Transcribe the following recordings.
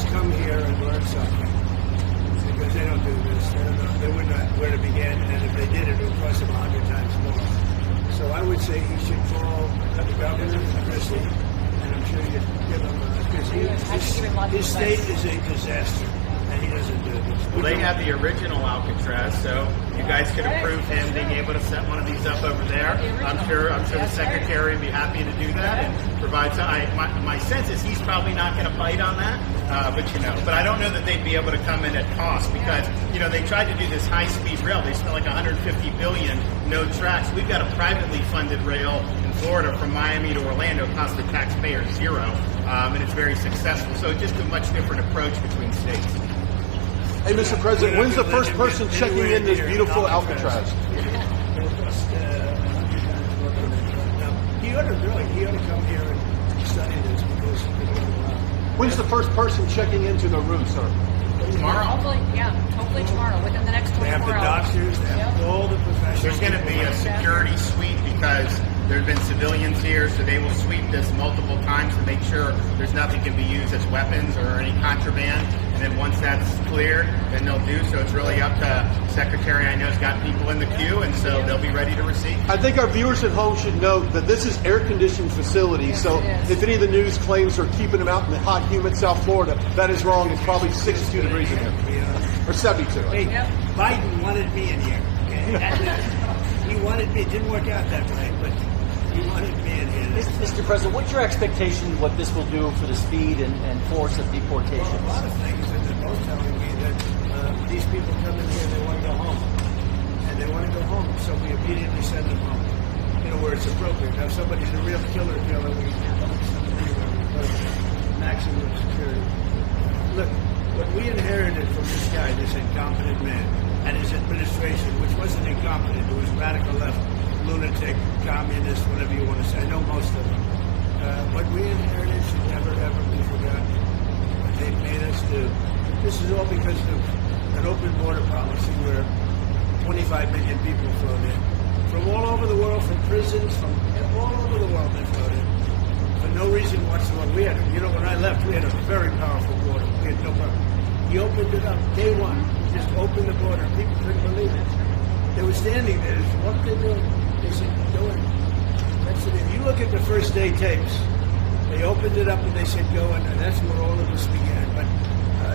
folks come here and learn something, because they don't do this. They don't know. They wouldn't know where to begin, and if they did, it would cost them 100 times more. So I would say he should call the governor, Kristi, and I'm sure you'd give him because his state is a disaster, and he doesn't do this. Well, they have the original Alcatraz, so you guys could approve him being able to set one of these up over there. I'm sure the secretary would be happy to do that and provide some. My sense is he's probably not going to bite on that, but I don't know that they'd be able to come in at cost because they tried to do this high-speed rail. They spent like $150 billion, no tracks. We've got a privately funded rail in Florida from Miami to Orlando, cost the taxpayer zero, and it's very successful. So just a much different approach between states. Hey, Mr. President, when's the first person checking in this beautiful Alcatraz? He ought to come here and study this because when's the first person checking into the room, sir? Tomorrow. Hopefully tomorrow, within the next 24 hours. They have the doctors, they have all the professionals. There's going to be a security sweep because there have been civilians here, so they will sweep this multiple times to make sure there's nothing can be used as weapons or any contraband. And then once that's clear, then they'll do. So it's really up to Secretary. I know has got people in the queue, and so they'll be ready to receive. I think our viewers at home should note that this is air-conditioned facility. So if any of the news claims are keeping them out in the hot, humid South Florida, that is wrong. It's probably 62 degrees in here, or 72. Hey, Biden wanted me in here. Okay? He wanted me. It didn't work out that way, but he wanted me in here. Mr. President, what's your expectation what this will do for the speed and force of deportations? Well, a lot of things, and they're both telling me that these people come in here and they want to go home. And they want to go home, so we immediately send them home, where it's appropriate. Now, if somebody's a real killer, we send them anywhere. Maximum security. Look, what we inherited from this guy, this incompetent man, and his administration, which wasn't incompetent, it was radical left, lunatic, communist, whatever you want to say. I know most of them. What we inherited should never, ever be forgotten. What they made us do. This is all because of an open border policy where 25 million people flowed in. From all over the world, from prisons, from all over the world they flowed in. For no reason whatsoever. We had, when I left, we had a very powerful border. We had no problem. He opened it up day one. He just opened the border. People couldn't believe it. They were standing there. What are they doing? They said, go in. That's it. If you look at the first day tapes, they opened it up and they said, go in. And that's where all of this began. But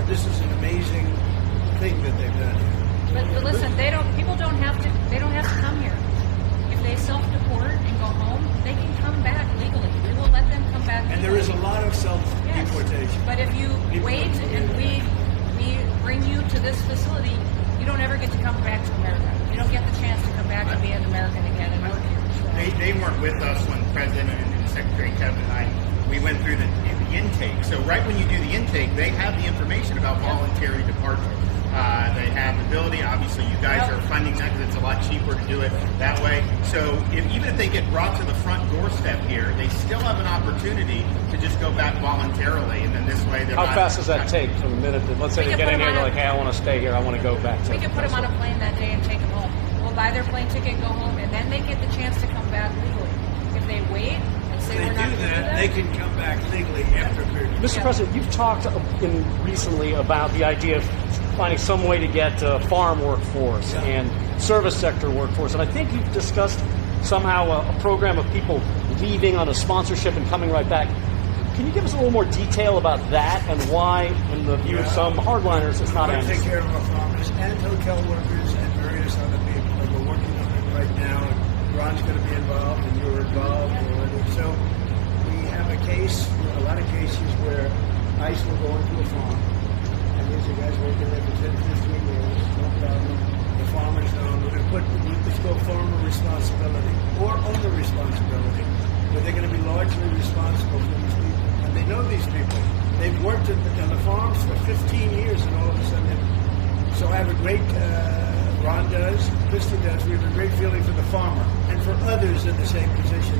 this is an amazing thing that they've done here. But listen, people don't have to come here. If they self-deport and go home, they can come back legally. We will let them come back legally. And there is a lot of self-deportation. Yes. But if you wait and we bring you to this facility, you don't ever get to come back to America. You don't get the chance to come back and be an American again and work here. They weren't with us when the President and Secretary Kevin and I, we went through the intake. So right when you do the intake, they have the information about voluntary departure. They have the ability. Obviously, you guys are funding that because it's a lot cheaper to do it that way. So even if they get brought to the front doorstep here, they still have an opportunity to just go back voluntarily. And then this way, they're How fast does that take from the minute that, let's say they get in here, they're like, hey, I want to stay here, I want to go back to We can put them on a plane that day and take them home. We'll buy their plane ticket, go home, and then they get the chance to come back legally. If they wait and say we're not going to do that, they can come back legally after a period. Mr. President, you've talked recently about the idea of finding some way to get farm workforce and service sector workforce. And I think you've discussed somehow a program of people leaving on a sponsorship and coming right back. Can you give us a little more detail about that and why, in the view of some hardliners, it's not amnesty? We take care of our farmers and hotel workers and various other people. And we're working on it right now. And Ron's going to be involved, and you're involved already. So we have a lot of cases where ICE will go into a farm. These are guys working there for 10, 15 years, no problem. The farmers know. We're going to put what's called farmer responsibility or owner responsibility, where they're going to be largely responsible for these people. And they know these people. They've worked on the farms for 15 years, and all of a sudden. So I have a great, Ron does, Kristi does, we have a great feeling for the farmer and for others in the same position.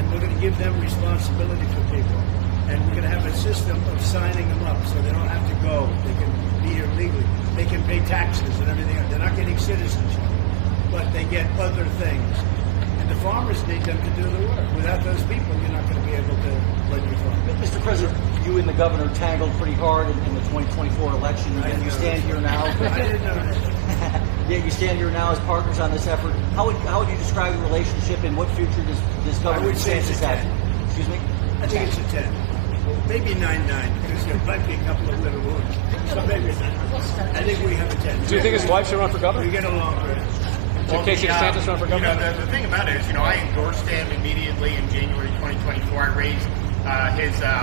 And we're going to give them responsibility for people. And we're going to have a system of signing them up so they don't have to go. They can be here legally. They can pay taxes and everything else. They're not getting citizenship, but they get other things. And the farmers need them to do the work. Without those people, you're not going to be able to run your farm. Mr. President, you and the governor tangled pretty hard in the 2024 election. And you stand here now. I didn't know that. Yeah, you stand here now as partners on this effort. How would you describe the relationship, and what future does Governor I would say it's DeSantis a have? 10. Excuse me? I think it's a 10. Maybe 9-9, because there might be a couple of little wounds. So maybe it's 9. I think we have a 10. Do you think his wife should run for governor? We get along great. Should Casey DeSantis run for governor? The thing about it is, I endorsed him immediately in January 2024. I raised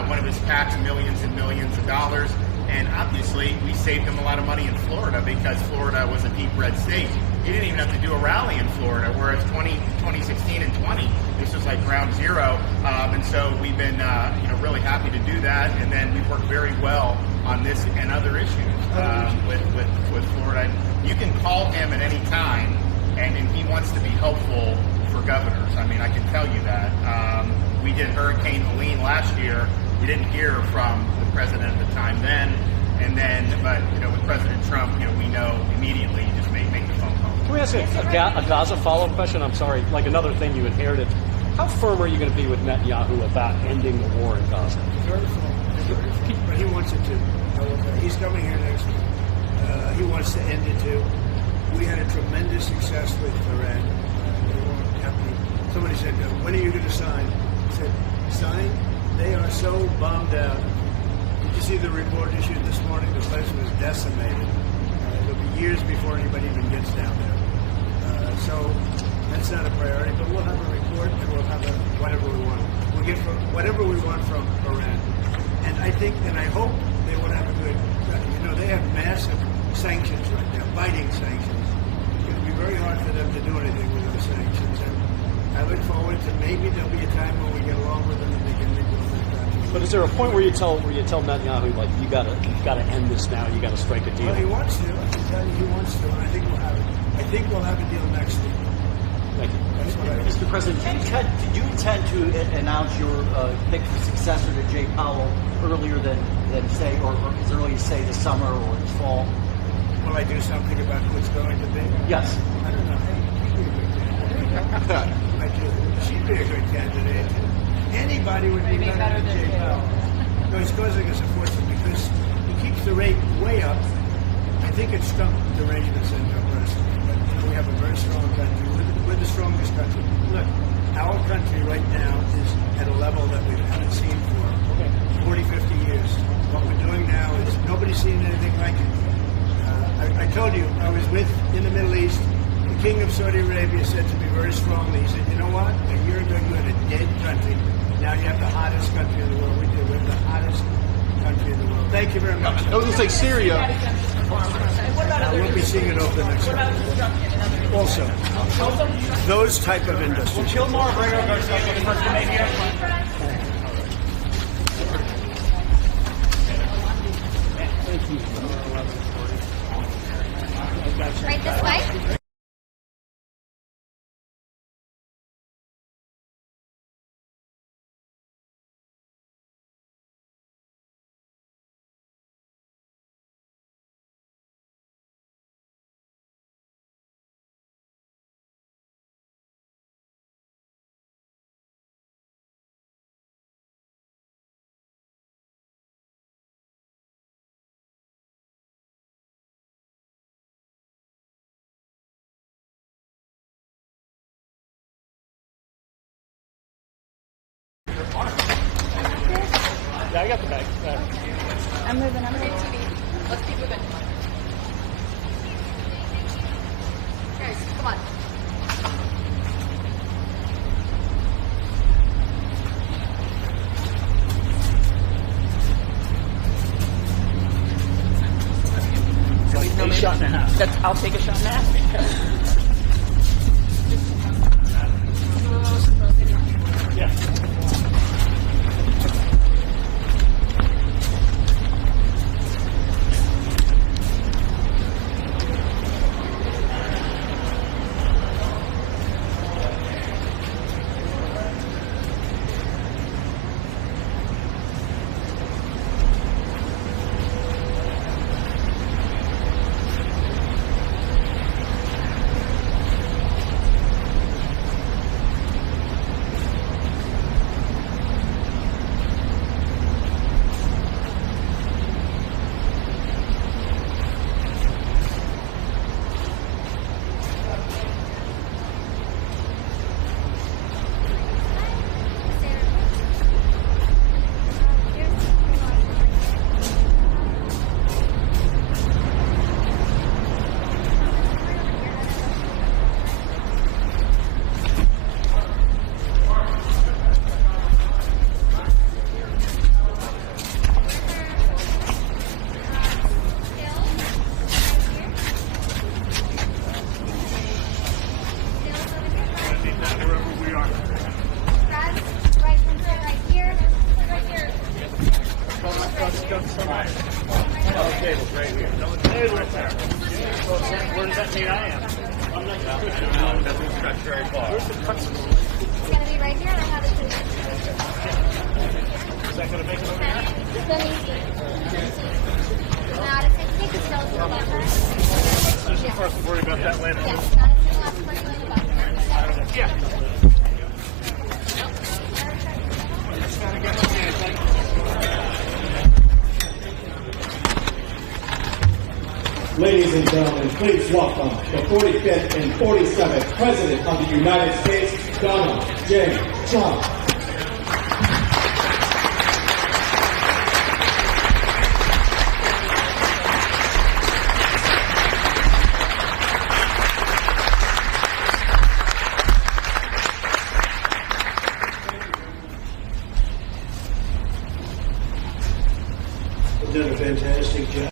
one of his PACs millions and millions of dollars. And obviously, we saved him a lot of money in Florida because Florida was a deep red state. He didn't even have to do a rally in Florida, whereas 2016 and 20, this was like ground zero. And so we've been really happy to do that. And then we've worked very well on this and other issues with Florida. You can call him at any time, and he wants to be helpful for governors. I mean, I can tell you that. We did Hurricane Helene last year. We didn't hear from the president at the time then, but with President Trump, we know immediately. Just make the phone call. Can we ask a Gaza follow-up question? I'm sorry, like another thing you inherited. How firm are you going to be with Netanyahu about ending the war in Gaza? Very full. But he wants it too. He's coming here next week. He wants to end it too. We had a tremendous success with Iran. Somebody said, when are you going to sign? I said, sign? They are so bombed out. Did you see the report issued this morning? The place was decimated. It'll be years before anybody even gets down there. So that's not a priority, but we'll have a report and we'll have whatever we want. We'll get whatever we want from Iran. And I think, and I hope they will have a good, they have massive sanctions right now, biting sanctions. It's going to be very hard for them to do anything with those sanctions. And I look forward to maybe there'll be a time when we get along with them and they can rebuild their country. But is there a point where you tell Netanyahu, like, you've got to end this now, you got to strike a deal? Well, he wants to. I can tell you he wants to. And I think we'll have it. I think we'll have a deal next week. Thank you. That's what I Mr. President, did you intend to announce your pick for successor to Jay Powell earlier than say, or as early as say this summer or this fall? Will I do something about who it's going to be? Yes. I don't know. I do. She'd be a good candidate. Anybody would be better than Jay Powell. No, he's causing us a fortune because he keeps the rate way up. I think it's stumped derangement syndrome personally. But we have a very strong country. We're the strongest country. Look, our country right now is at a level that we haven't seen for 40, 50 years. What we're doing now is nobody's seen anything like it. I told you, I was in the Middle East. The King of Saudi Arabia said to me very strongly, he said, you know what? A year ago you had a dead country. Now you have the hottest country in the world. We do. We have the hottest country in the world. Thank you very much. I was going to say Syria. We'll be seeing it over the next year. Also, those type of industries. Right this way? Yeah, I got the bag. I'm moving. Let's keep moving. Guys, come on. A shot and a half. I'll take a shot and a half. Yeah. seat I am. I'm not No, it doesn't stretch very far. Where's the pretzel? It's going to be right here, and I have it too. Is that going to make it over here? Let me see. Not a take the shells in the buffer. Just first, worry about that later. Yes, not a single last person in the buffer. Yeah. Ladies and gentlemen, please welcome the 45th and 47th President of the United States, Donald J. Trump. You've done a fantastic job.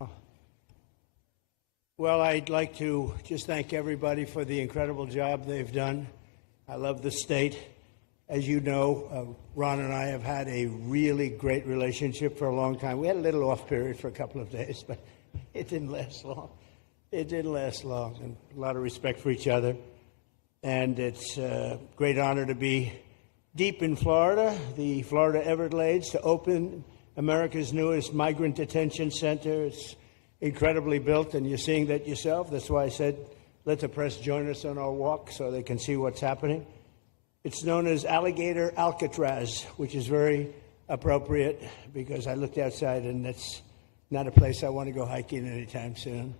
Well, I'd like to just thank everybody for the incredible job they've done. I love the state. As you know, Ron and I have had a really great relationship for a long time. We had a little off period for a couple of days, but it didn't last long. It didn't last long, and a lot of respect for each other. And it's a great honor to be deep in Florida, the Florida Everglades, to open America's newest migrant detention center. It's incredibly built, and you're seeing that yourself. That's why I said let the press join us on our walk so they can see what's happening. It's known as Alligator Alcatraz, which is very appropriate because I looked outside and it's not a place I want to go hiking anytime soon.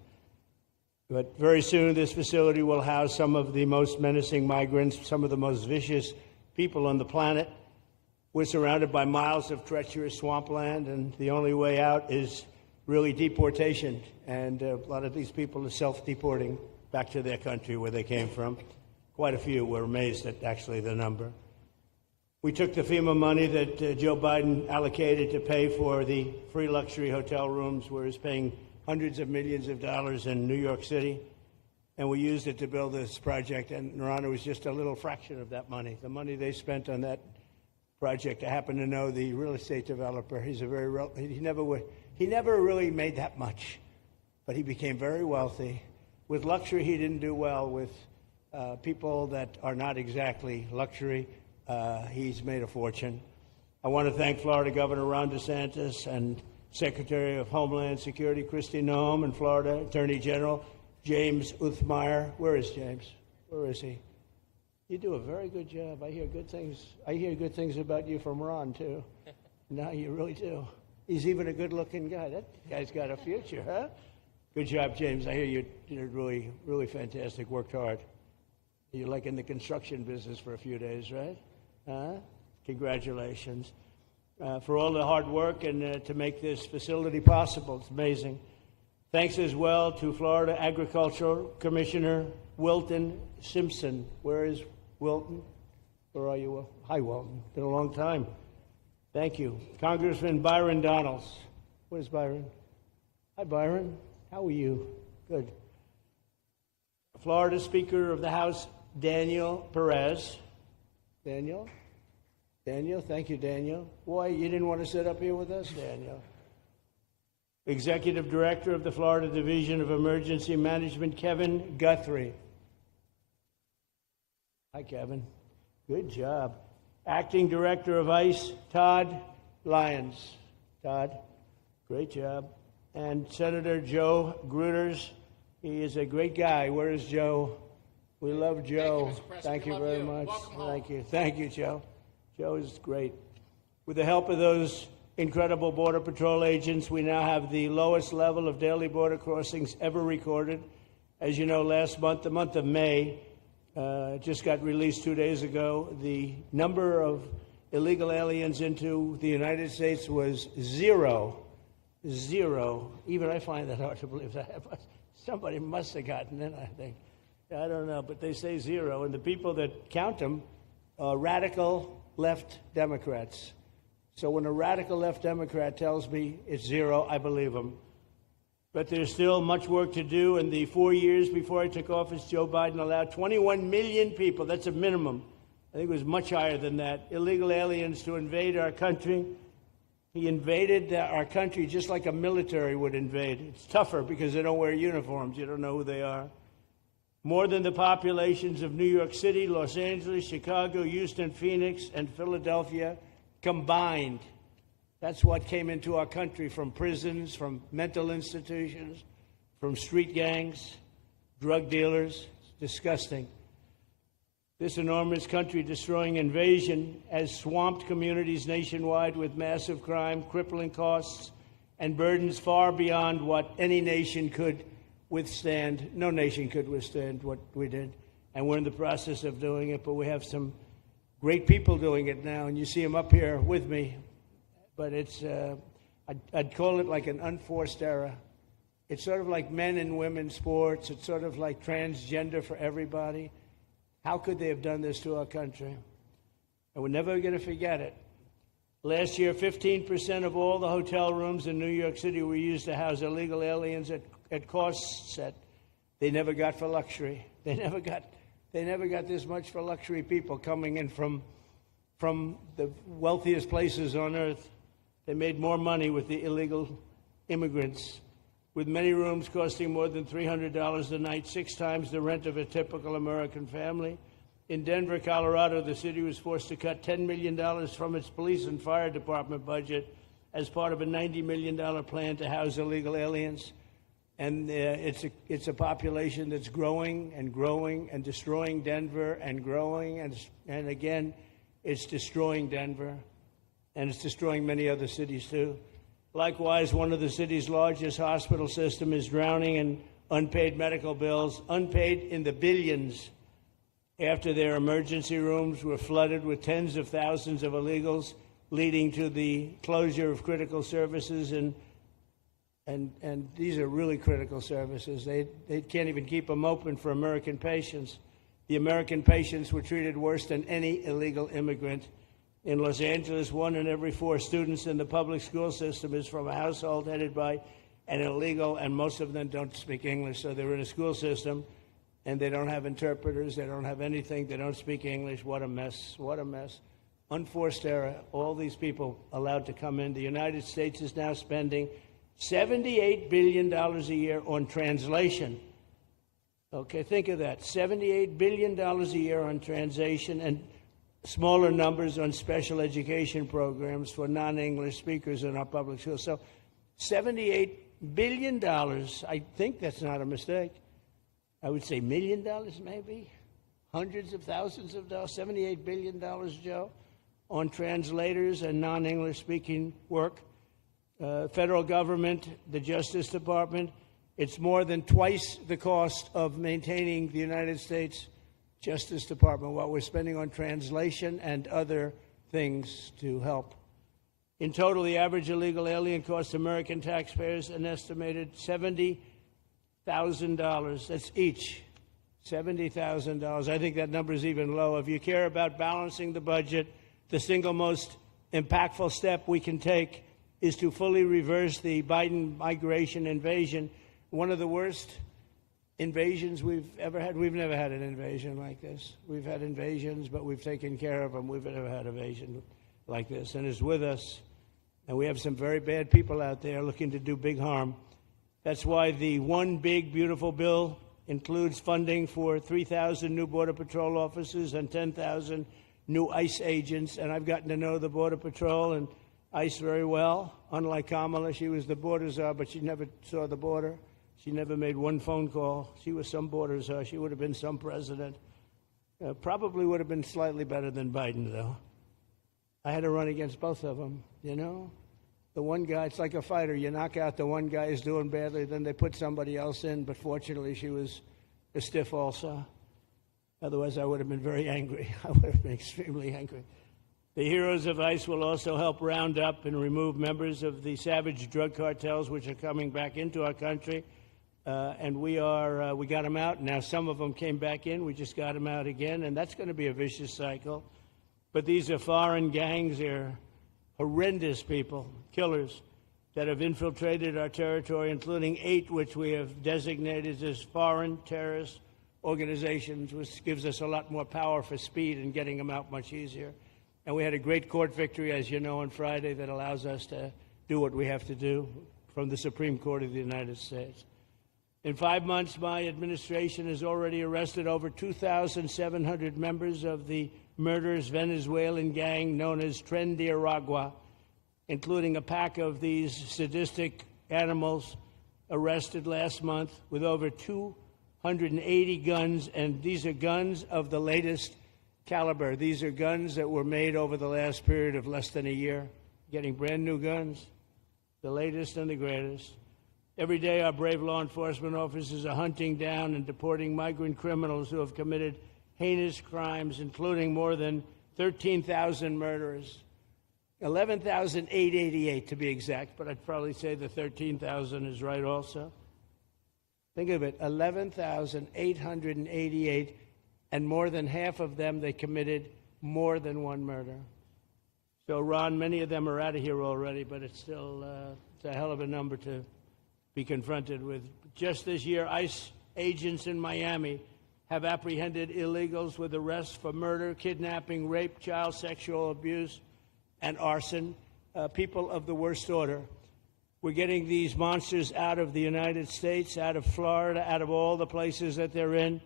But very soon this facility will house some of the most menacing migrants, some of the most vicious people on the planet. We're surrounded by miles of treacherous swampland, and the only way out is really deportation, and a lot of these people are self-deporting back to their country where they came from. Quite a few. We're amazed at actually the number. We took the FEMA money that Joe Biden allocated to pay for the free luxury hotel rooms, where he's paying hundreds of millions of dollars in New York City, and we used it to build this project, and Ron, it was just a little fraction of that money. The money they spent on that project, I happen to know the real estate developer. He's a very, he never really made that much, but he became very wealthy. With luxury, he didn't do well. With people that are not exactly luxury, he's made a fortune. I want to thank Florida Governor Ron DeSantis and Secretary of Homeland Security Kristi Noem, and Florida Attorney General James Uthmeyer. Where is James? Where is he? You do a very good job. I hear good things. I hear good things about you from Ron too. No, you really do. He's even a good-looking guy. That guy's got a future, huh? Good job, James. I hear you did really, really fantastic. Worked hard. You're like in the construction business for a few days, right? Huh? Congratulations. For all the hard work and to make this facility possible. It's amazing. Thanks as well to Florida Agricultural Commissioner Wilton Simpson. Where is Wilton? Where are you? Hi, Wilton. Been a long time. Thank you. Congressman Byron Donalds. Where's Byron? Hi, Byron. How are you? Good. Florida Speaker of the House, Daniel Perez. Daniel? Daniel? Thank you, Daniel. Why, you didn't want to sit up here with us, Daniel? Executive Director of the Florida Division of Emergency Management, Kevin Guthrie. Hi, Kevin. Good job. Acting Director of ICE, Todd Lyons. Todd, great job. And Senator Joe Gruters. He is a great guy. Where is Joe? We love Joe. Thank you very much. Thank you. Thank you, Joe. Joe is great. With the help of those incredible Border Patrol agents, we now have the lowest level of daily border crossings ever recorded. As you know, last month, the month of May, just got released 2 days ago, the number of illegal aliens into the United States was zero. Zero. Even I find that hard to believe. Somebody must have gotten in, I think. I don't know, but they say zero. And the people that count them are radical left Democrats. So when a radical left Democrat tells me it's zero, I believe him. But there's still much work to do. In the 4 years before I took office, Joe Biden allowed 21 million people, that's a minimum, I think it was much higher than that, illegal aliens to invade our country. He invaded our country just like a military would invade. It's tougher because they don't wear uniforms. You don't know who they are. more than the populations of New York City, Los Angeles, Chicago, Houston, Phoenix, and Philadelphia combined. That's what came into our country from prisons, from mental institutions, from street gangs, drug dealers. It's disgusting. This enormous country-destroying invasion has swamped communities nationwide with massive crime, crippling costs, and burdens far beyond what any nation could withstand. No nation could withstand what we did, and we're in the process of doing it, but we have some great people doing it now, and you see them up here with me. But it's, I'd call it like an unforced era. It's sort of like men and women sports. It's sort of like transgender for everybody. How could they have done this to our country? And we're never going to forget it. Last year, 15% of all the hotel rooms in New York City were used to house illegal aliens at costs that they never got for luxury. They never got this much for luxury people coming in from the wealthiest places on earth. They made more money with the illegal immigrants, with many rooms costing more than $300 a night, 6 times the rent of a typical American family. In Denver, Colorado, the city was forced to cut $10 million from its police and fire department budget as part of a $90 million plan to house illegal aliens. And it's a population that's growing and growing and destroying Denver and growing. And again, it's destroying Denver. And it's destroying many other cities, too. Likewise, one of the city's largest hospital system is drowning in unpaid medical bills, unpaid in the billions, after their emergency rooms were flooded with tens of thousands of illegals, leading to the closure of critical services. And these are really critical services. They can't even keep them open for American patients. The American patients were treated worse than any illegal immigrant. In Los Angeles, 1 in every 4 students in the public school system is from a household headed by an illegal, and most of them don't speak English, so they're in a school system, and they don't have interpreters, they don't have anything, they don't speak English. What a mess, what a mess. Unforced error, all these people allowed to come in. The United States is now spending $78 billion a year on translation. Okay, think of that, $78 billion a year on translation, and smaller numbers on special education programs for non-English speakers in our public schools. So $78 billion, I think that's not a mistake. I would say $1 million maybe, hundreds of thousands of dollars, $78 billion, Joe, on translators and non-English speaking work. Federal government, the Justice Department, it's more than twice the cost of maintaining the United States Justice Department, what we're spending on translation and other things to help. In total, the average illegal alien costs American taxpayers an estimated $70,000. That's each, $70,000. I think that number is even low. If you care about balancing the budget, the single most impactful step we can take is to fully reverse the Biden migration invasion. One of the worst invasions we've ever had. We've never had an invasion like this. We've had invasions, but we've taken care of them. We've never had an invasion like this, and it's with us. And we have some very bad people out there looking to do big harm. That's why the One Big Beautiful Bill includes funding for 3,000 new Border Patrol officers and 10,000 new ICE agents. And I've gotten to know the Border Patrol and ICE very well. Unlike Kamala, she was the border czar, but she never saw the border. She never made one phone call. She was some border czar. She would have been some president. Probably would have been slightly better than Biden, though. I had to run against both of them, you know? The one guy, it's like a fighter. You knock out the one guy who's doing badly, then they put somebody else in. But fortunately, she was a stiff also. Otherwise, I would have been very angry. I would have been extremely angry. The heroes of ICE will also help round up and remove members of the savage drug cartels which are coming back into our country. And we got them out. Now some of them came back in. We just got them out again. And that's going to be a vicious cycle. But these are foreign gangs. They're horrendous people, killers, that have infiltrated our territory, including 8 which we have designated as foreign terrorist organizations, which gives us a lot more power for speed and getting them out much easier. And we had a great court victory, as you know, on Friday that allows us to do what we have to do from the Supreme Court of the United States. In 5 months, my administration has already arrested over 2,700 members of the murderous Venezuelan gang known as Tren de Aragua, including a pack of these sadistic animals arrested last month with over 280 guns, and these are guns of the latest caliber. These are guns that were made over the last period of less than a year, getting brand new guns, the latest and the greatest. Every day, our brave law enforcement officers are hunting down and deporting migrant criminals who have committed heinous crimes, including more than 13,000 murders, 11,888 to be exact, but I'd probably say the 13,000 is right also. Think of it, 11,888, and more than half of them, they committed more than one murder. So, Ron, many of them are out of here already, but it's still it's a hell of a number to be confronted with. Just this year, ICE agents in Miami have apprehended illegals with arrests for murder, kidnapping, rape, child sexual abuse, and arson, people of the worst order. We're getting these monsters out of the United States, out of Florida, out of all the places that they're in.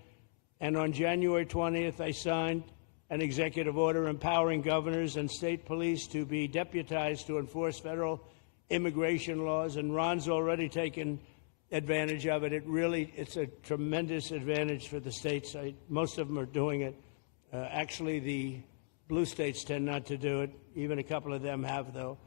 And on January 20th, I signed an executive order empowering governors and state police to be deputized to enforce federal immigration laws, and Ron's already taken advantage of it. It's a tremendous advantage for the states. Most of them are doing it. Actually, the blue states tend not to do it. Even a couple of them have, though.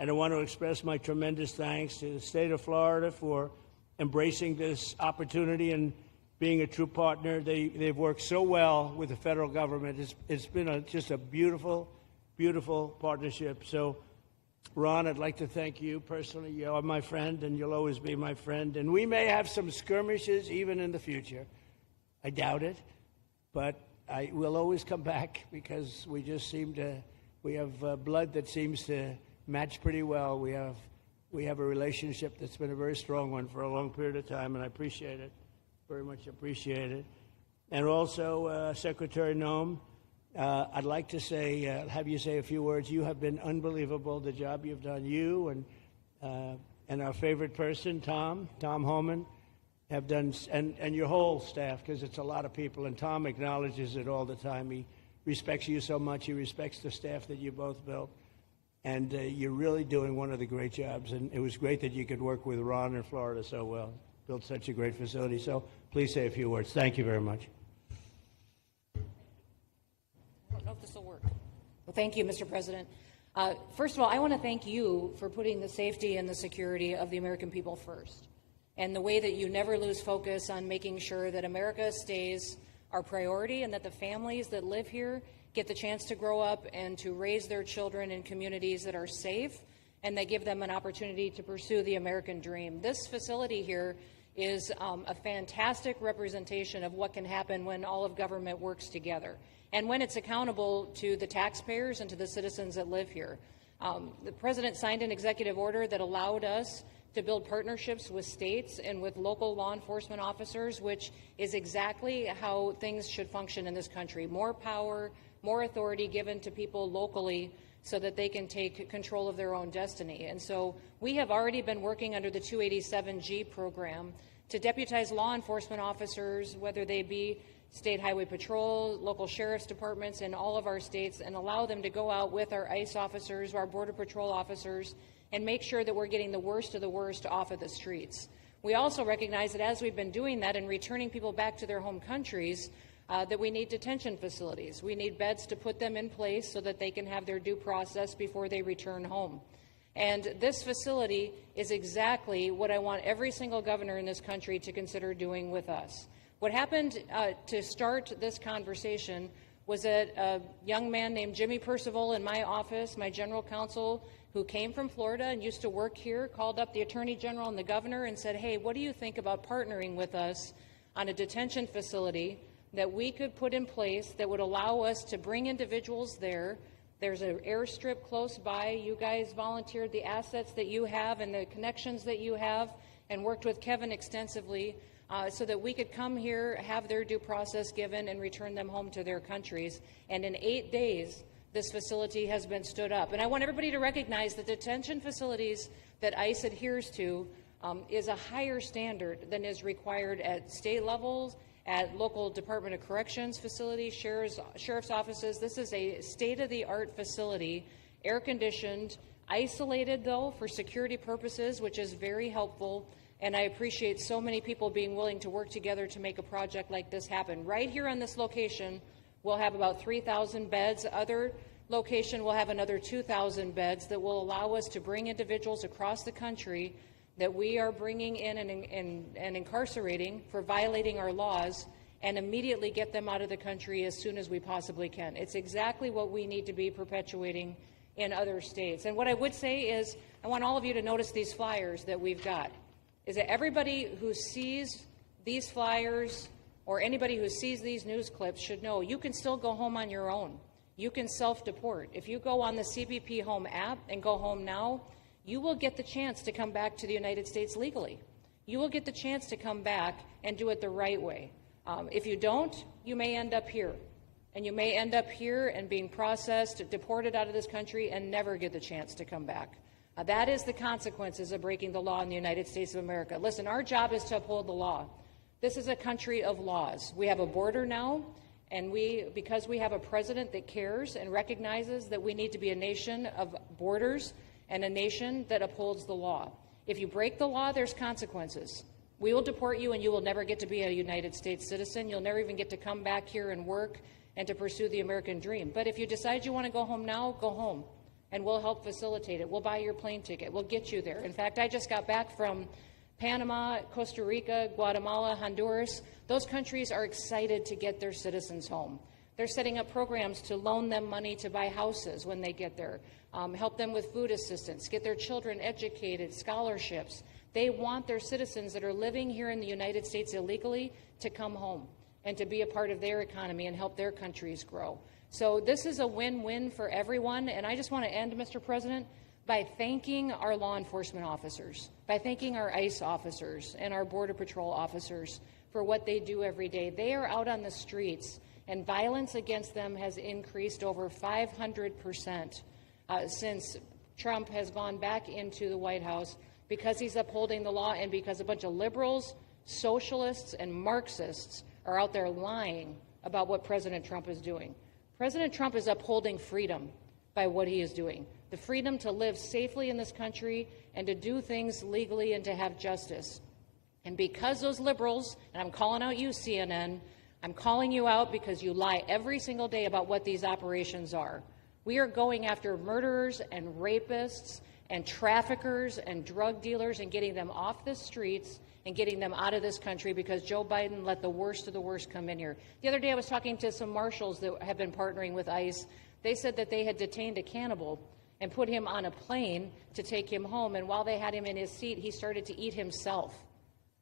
And I want to express my tremendous thanks to the state of Florida for embracing this opportunity and being a true partner. They've worked so well with the federal government. It's been just a beautiful, beautiful partnership. So, Ron, I'd like to thank you personally. You are my friend, and you'll always be my friend. And we may have some skirmishes even in the future. I doubt it, but I will always come back because we just we have blood that seems to match pretty well. We have a relationship that's been a very strong one for a long period of time, and I appreciate it, very much appreciate it. And also, Secretary Noem, I'd like to have you say a few words. You have been unbelievable, the job you've done. You and our favorite person, Tom Homan, have done, and your whole staff, because it's a lot of people, and Tom acknowledges it all the time. He respects you so much. He respects the staff that you both built. And you're really doing one of the great jobs. And it was great that you could work with Ron in Florida so well. Built such a great facility. So please say a few words. Thank you very much. I don't know if this will work. Well, thank you, Mr. President. First of all, I want to thank you for putting the safety and the security of the American people first, and the way that you never lose focus on making sure that America stays our priority and that the families that live here get the chance to grow up and to raise their children in communities that are safe and that give them an opportunity to pursue the American dream. This facility here is a fantastic representation of what can happen when all of government works together and when it's accountable to the taxpayers and to the citizens that live here. The President signed an executive order that allowed us to build partnerships with states and with local law enforcement officers, which is exactly how things should function in this country. More power, more authority given to people locally so that they can take control of their own destiny. And so we have already been working under the 287G program to deputize law enforcement officers, whether they be state highway patrol, local sheriff's departments in all of our states, and allow them to go out with our ICE officers, our border patrol officers, and make sure that we're getting the worst of the worst off of the streets. We also recognize that as we've been doing that and returning people back to their home countries, that we need detention facilities. We need beds to put them in place so that they can have their due process before they return home. And this facility is exactly what I want every single governor in this country to consider doing with us. What happened to start this conversation was that a young man named Jimmy Percival in my office, my general counsel, who came from Florida and used to work here, called up the Attorney General and the governor and said, hey, what do you think about partnering with us on a detention facility that we could put in place that would allow us to bring individuals there? There's an airstrip close by. You guys volunteered the assets that you have and the connections that you have and worked with Kevin extensively so that we could come here, have their due process given, and return them home to their countries. And in 8 days, this facility has been stood up. And I want everybody to recognize that detention facilities that ICE adheres to is a higher standard than is required at state levels, at local Department of Corrections facilities, sheriff's offices. This is a state-of-the-art facility, air-conditioned, isolated, though, for security purposes, which is very helpful. And I appreciate so many people being willing to work together to make a project like this happen. Right here on this location, we'll have about 3,000 beds. Other location will have another 2,000 beds that will allow us to bring individuals across the country that we are bringing in and incarcerating for violating our laws, and immediately get them out of the country as soon as we possibly can. It's exactly what we need to be perpetuating in other states. And what I would say is, I want all of you to notice these flyers that we've got, is that everybody who sees these flyers or anybody who sees these news clips should know you can still go home on your own. You can self-deport. If you go on the CBP Home app and go home now, you will get the chance to come back to the United States legally. You will get the chance to come back and do it the right way. If you don't, you may end up here. And you may end up here and being processed, deported out of this country, and never get the chance to come back. That is the consequences of breaking the law in the United States of America. Listen, our job is to uphold the law. This is a country of laws. We have a border now, and because we have a president that cares and recognizes that we need to be a nation of borders and a nation that upholds the law. If you break the law, there's consequences. We will deport you, and you will never get to be a United States citizen. You'll never even get to come back here and work and to pursue the American dream. But if you decide you want to go home now, go home, and we'll help facilitate it. We'll buy your plane ticket. We'll get you there. In fact, I just got back from Panama, Costa Rica, Guatemala, Honduras. Those countries are excited to get their citizens home. They're setting up programs to loan them money to buy houses when they get there, help them with food assistance, get their children educated, scholarships. They want their citizens that are living here in the United States illegally to come home and to be a part of their economy and help their countries grow. So this is a win-win for everyone, and I just want to end, Mr. President, by thanking our law enforcement officers, by thanking our ICE officers and our Border Patrol officers for what they do every day. They are out on the streets, and violence against them has increased over 500% since Trump has gone back into the White House, because he's upholding the law and because a bunch of liberals, socialists, and Marxists are out there lying about what President Trump is doing. President Trump is upholding freedom by what he is doing. The freedom to live safely in this country and to do things legally and to have justice. And because those liberals, and I'm calling out you, CNN, I'm calling you out because you lie every single day about what these operations are. We are going after murderers and rapists and traffickers and drug dealers and getting them off the streets and getting them out of this country because Joe Biden let the worst of the worst come in here. The other day I was talking to some marshals that have been partnering with ICE. They said that they had detained a cannibal and put him on a plane to take him home, and while they had him in his seat, he started to eat himself,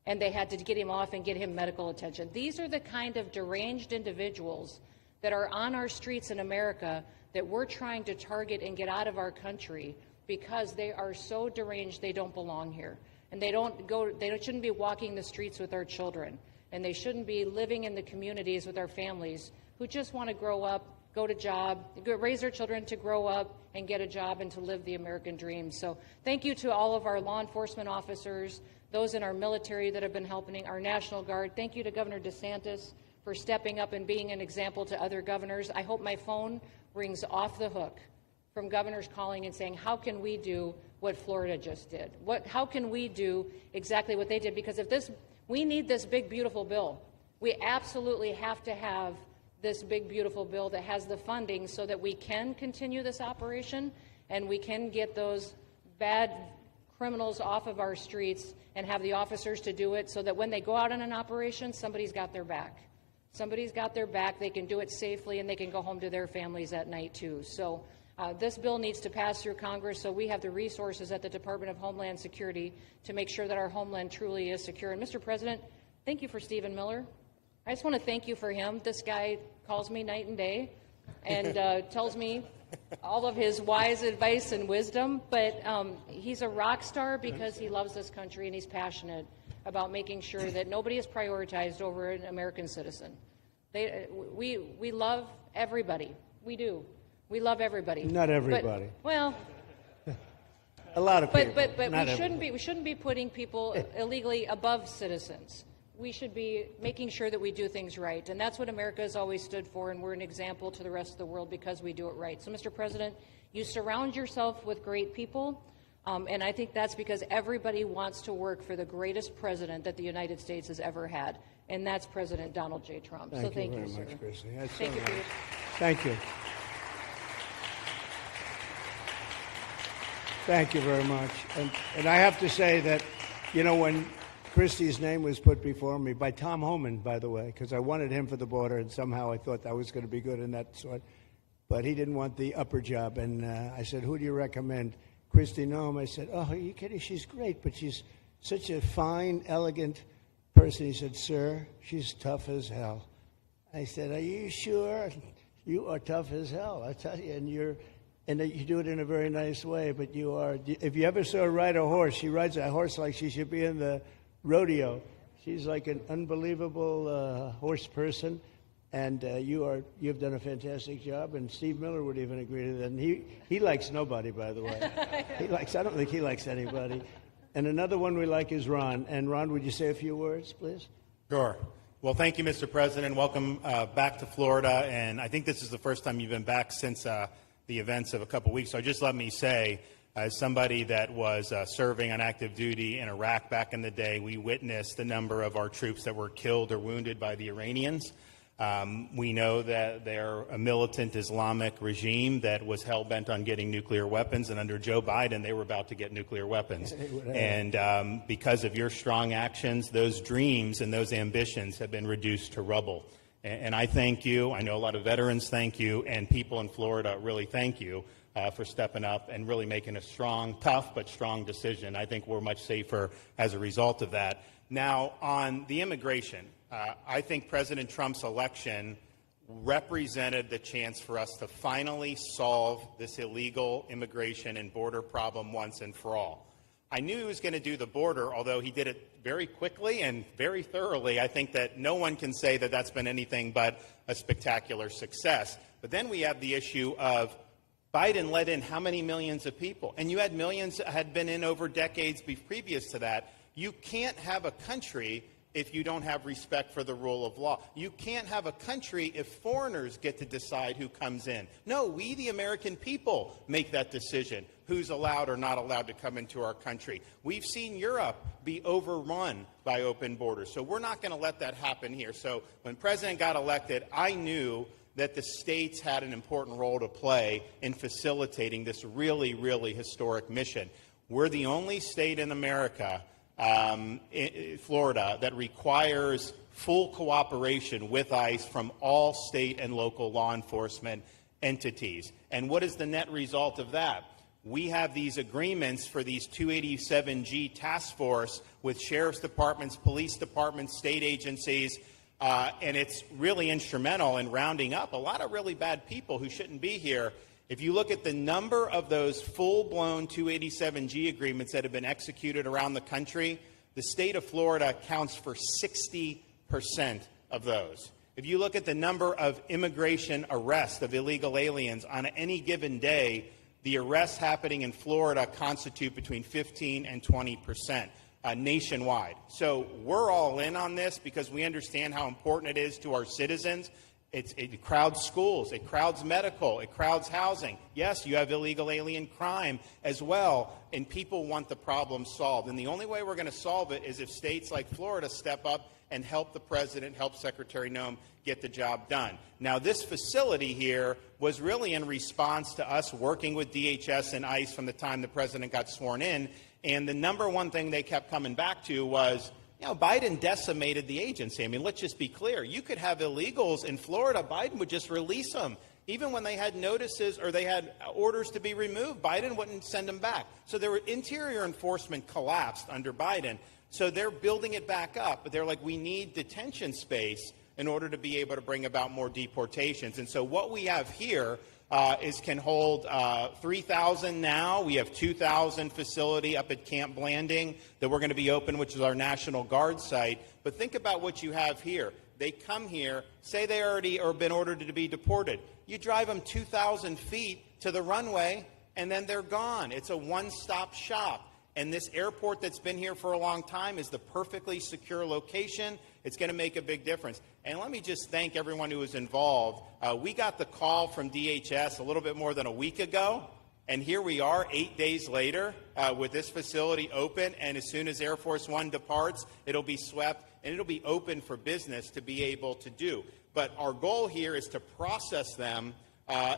and they had to get him off and get him medical attention. These are the kind of deranged individuals that are on our streets in America that we're trying to target and get out of our country because they are so deranged they don't belong here. And they shouldn't be walking the streets with our children, and they shouldn't be living in the communities with our families who just want to grow up, go to job, raise their children to grow up and get a job and to live the American dream. So thank you to all of our law enforcement officers, those in our military that have been helping, our National Guard. Thank you to Governor DeSantis for stepping up and being an example to other governors. I hope my phone rings off the hook from governors calling and saying, how can we do what Florida just did? How can we do exactly what they did? Because we need this big, beautiful bill. We absolutely have to have this big, beautiful bill that has the funding so that we can continue this operation and we can get those bad criminals off of our streets and have the officers to do it so that when they go out on an operation, somebody's got their back. Somebody's got their back. They can do it safely and they can go home to their families at night too. So this bill needs to pass through Congress so we have the resources at the Department of Homeland Security to make sure that our homeland truly is secure. And Mr. President, thank you for Stephen Miller. I just want to thank you for him. This guy calls me night and day and tells me all of his wise advice and wisdom, but he's a rock star because he loves this country and he's passionate about making sure that nobody is prioritized over an American citizen. We love everybody. We do. We love everybody. Not everybody. But, well, A lot of people. But not we shouldn't be putting people illegally above citizens. We should be making sure that we do things right, and that's what America has always stood for, and we're an example to the rest of the world because we do it right. So, Mr. President, you surround yourself with great people, and I think that's because everybody wants to work for the greatest president that the United States has ever had, and that's President Donald J. Trump. Thank so thank you you, very sir. much, Kristi. That's Thank so you for nice. your Thank you. Thank you very much. And I have to say that, you know, when Kristi's name was put before me by Tom Homan, by the way, because I wanted him for the border, and somehow I thought that was going to be good in that sort. But he didn't want the upper job, and I said, "Who do you recommend?" Kristi Noem. I said, "Oh, are you kidding? She's great, but she's such a fine, elegant person." He said, "Sir, she's tough as hell." I said, "Are you sure? You are tough as hell, I tell you, and you do it in a very nice way, but you are, if you ever saw her ride a horse, she rides a horse like she should be in the rodeo. She's like an unbelievable horse person, and you've done a fantastic job, and Steve Miller would even agree to that. And he likes nobody, by the way. I don't think he likes anybody. And another one we like is Ron. And Ron, would you say a few words, please? Sure. Well, thank you, Mr. President. Welcome back to Florida. And I think this is the first time you've been back since the events of a couple weeks. So just let me say, as somebody that was serving on active duty in Iraq back in the day, we witnessed the number of our troops that were killed or wounded by the Iranians. We know that they're a militant Islamic regime that was hell-bent on getting nuclear weapons, and under Joe Biden, they were about to get nuclear weapons. And because of your strong actions, those dreams and those ambitions have been reduced to rubble. And I thank you. I know a lot of veterans thank you, and people in Florida really thank you for stepping up and really making a strong, tough but strong decision. I think we're much safer as a result of that. Now, on the immigration, I think President Trump's election represented the chance for us to finally solve this illegal immigration and border problem once and for all. I knew he was going to do the border, although he did it very quickly and very thoroughly. I think that no one can say that that's been anything but a spectacular success. But then we have the issue of Biden let in how many millions of people? And you had millions that had been in over decades previous to that. You can't have a country if you don't have respect for the rule of law. You can't have a country if foreigners get to decide who comes in. No, we, the American people, make that decision, who's allowed or not allowed to come into our country. We've seen Europe be overrun by open borders, so we're not going to let that happen here. So when President got elected, I knew that the states had an important role to play in facilitating this really, really historic mission. We're the only state in America, Florida, that requires full cooperation with ICE from all state and local law enforcement entities. And what is the net result of that? We have these agreements for these 287G task force with sheriff's departments, police departments, state agencies, and it's really instrumental in rounding up a lot of really bad people who shouldn't be here. If you look at the number of those full-blown 287G agreements that have been executed around the country, the state of Florida accounts for 60% of those. If you look at the number of immigration arrests of illegal aliens on any given day, the arrests happening in Florida constitute between 15 and 20%. Nationwide. So we're all in on this because we understand how important it is to our citizens. It crowds schools, it crowds medical, it crowds housing. Yes, you have illegal alien crime as well, and people want the problem solved. And the only way we're going to solve it is if states like Florida step up and help the president, help Secretary Noem get the job done. Now, this facility here was really in response to us working with DHS and ICE from the time the president got sworn in. And the number one thing they kept coming back to was, you know, Biden decimated the agency. I mean, let's just be clear. You could have illegals in Florida. Biden would just release them. Even when they had notices or they had orders to be removed, Biden wouldn't send them back. So their interior enforcement collapsed under Biden. So they're building it back up. But they're like, we need detention space in order to be able to bring about more deportations. And so what we have here can hold 3,000 now. We have 2,000 facility up at Camp Blanding that we're going to be open, which is our National Guard site. But think about what you have here. They come here, say they already or been ordered to be deported. You drive them 2,000 feet to the runway, and then they're gone. It's a one-stop shop. And this airport that's been here for a long time is the perfectly secure location. It's going to make a big difference. And let me just thank everyone who was involved. We got the call from DHS a little bit more than a week ago, and here we are 8 days later with this facility open, and as soon as Air Force One departs, it'll be swept, and it'll be open for business to be able to do. But our goal here is to process them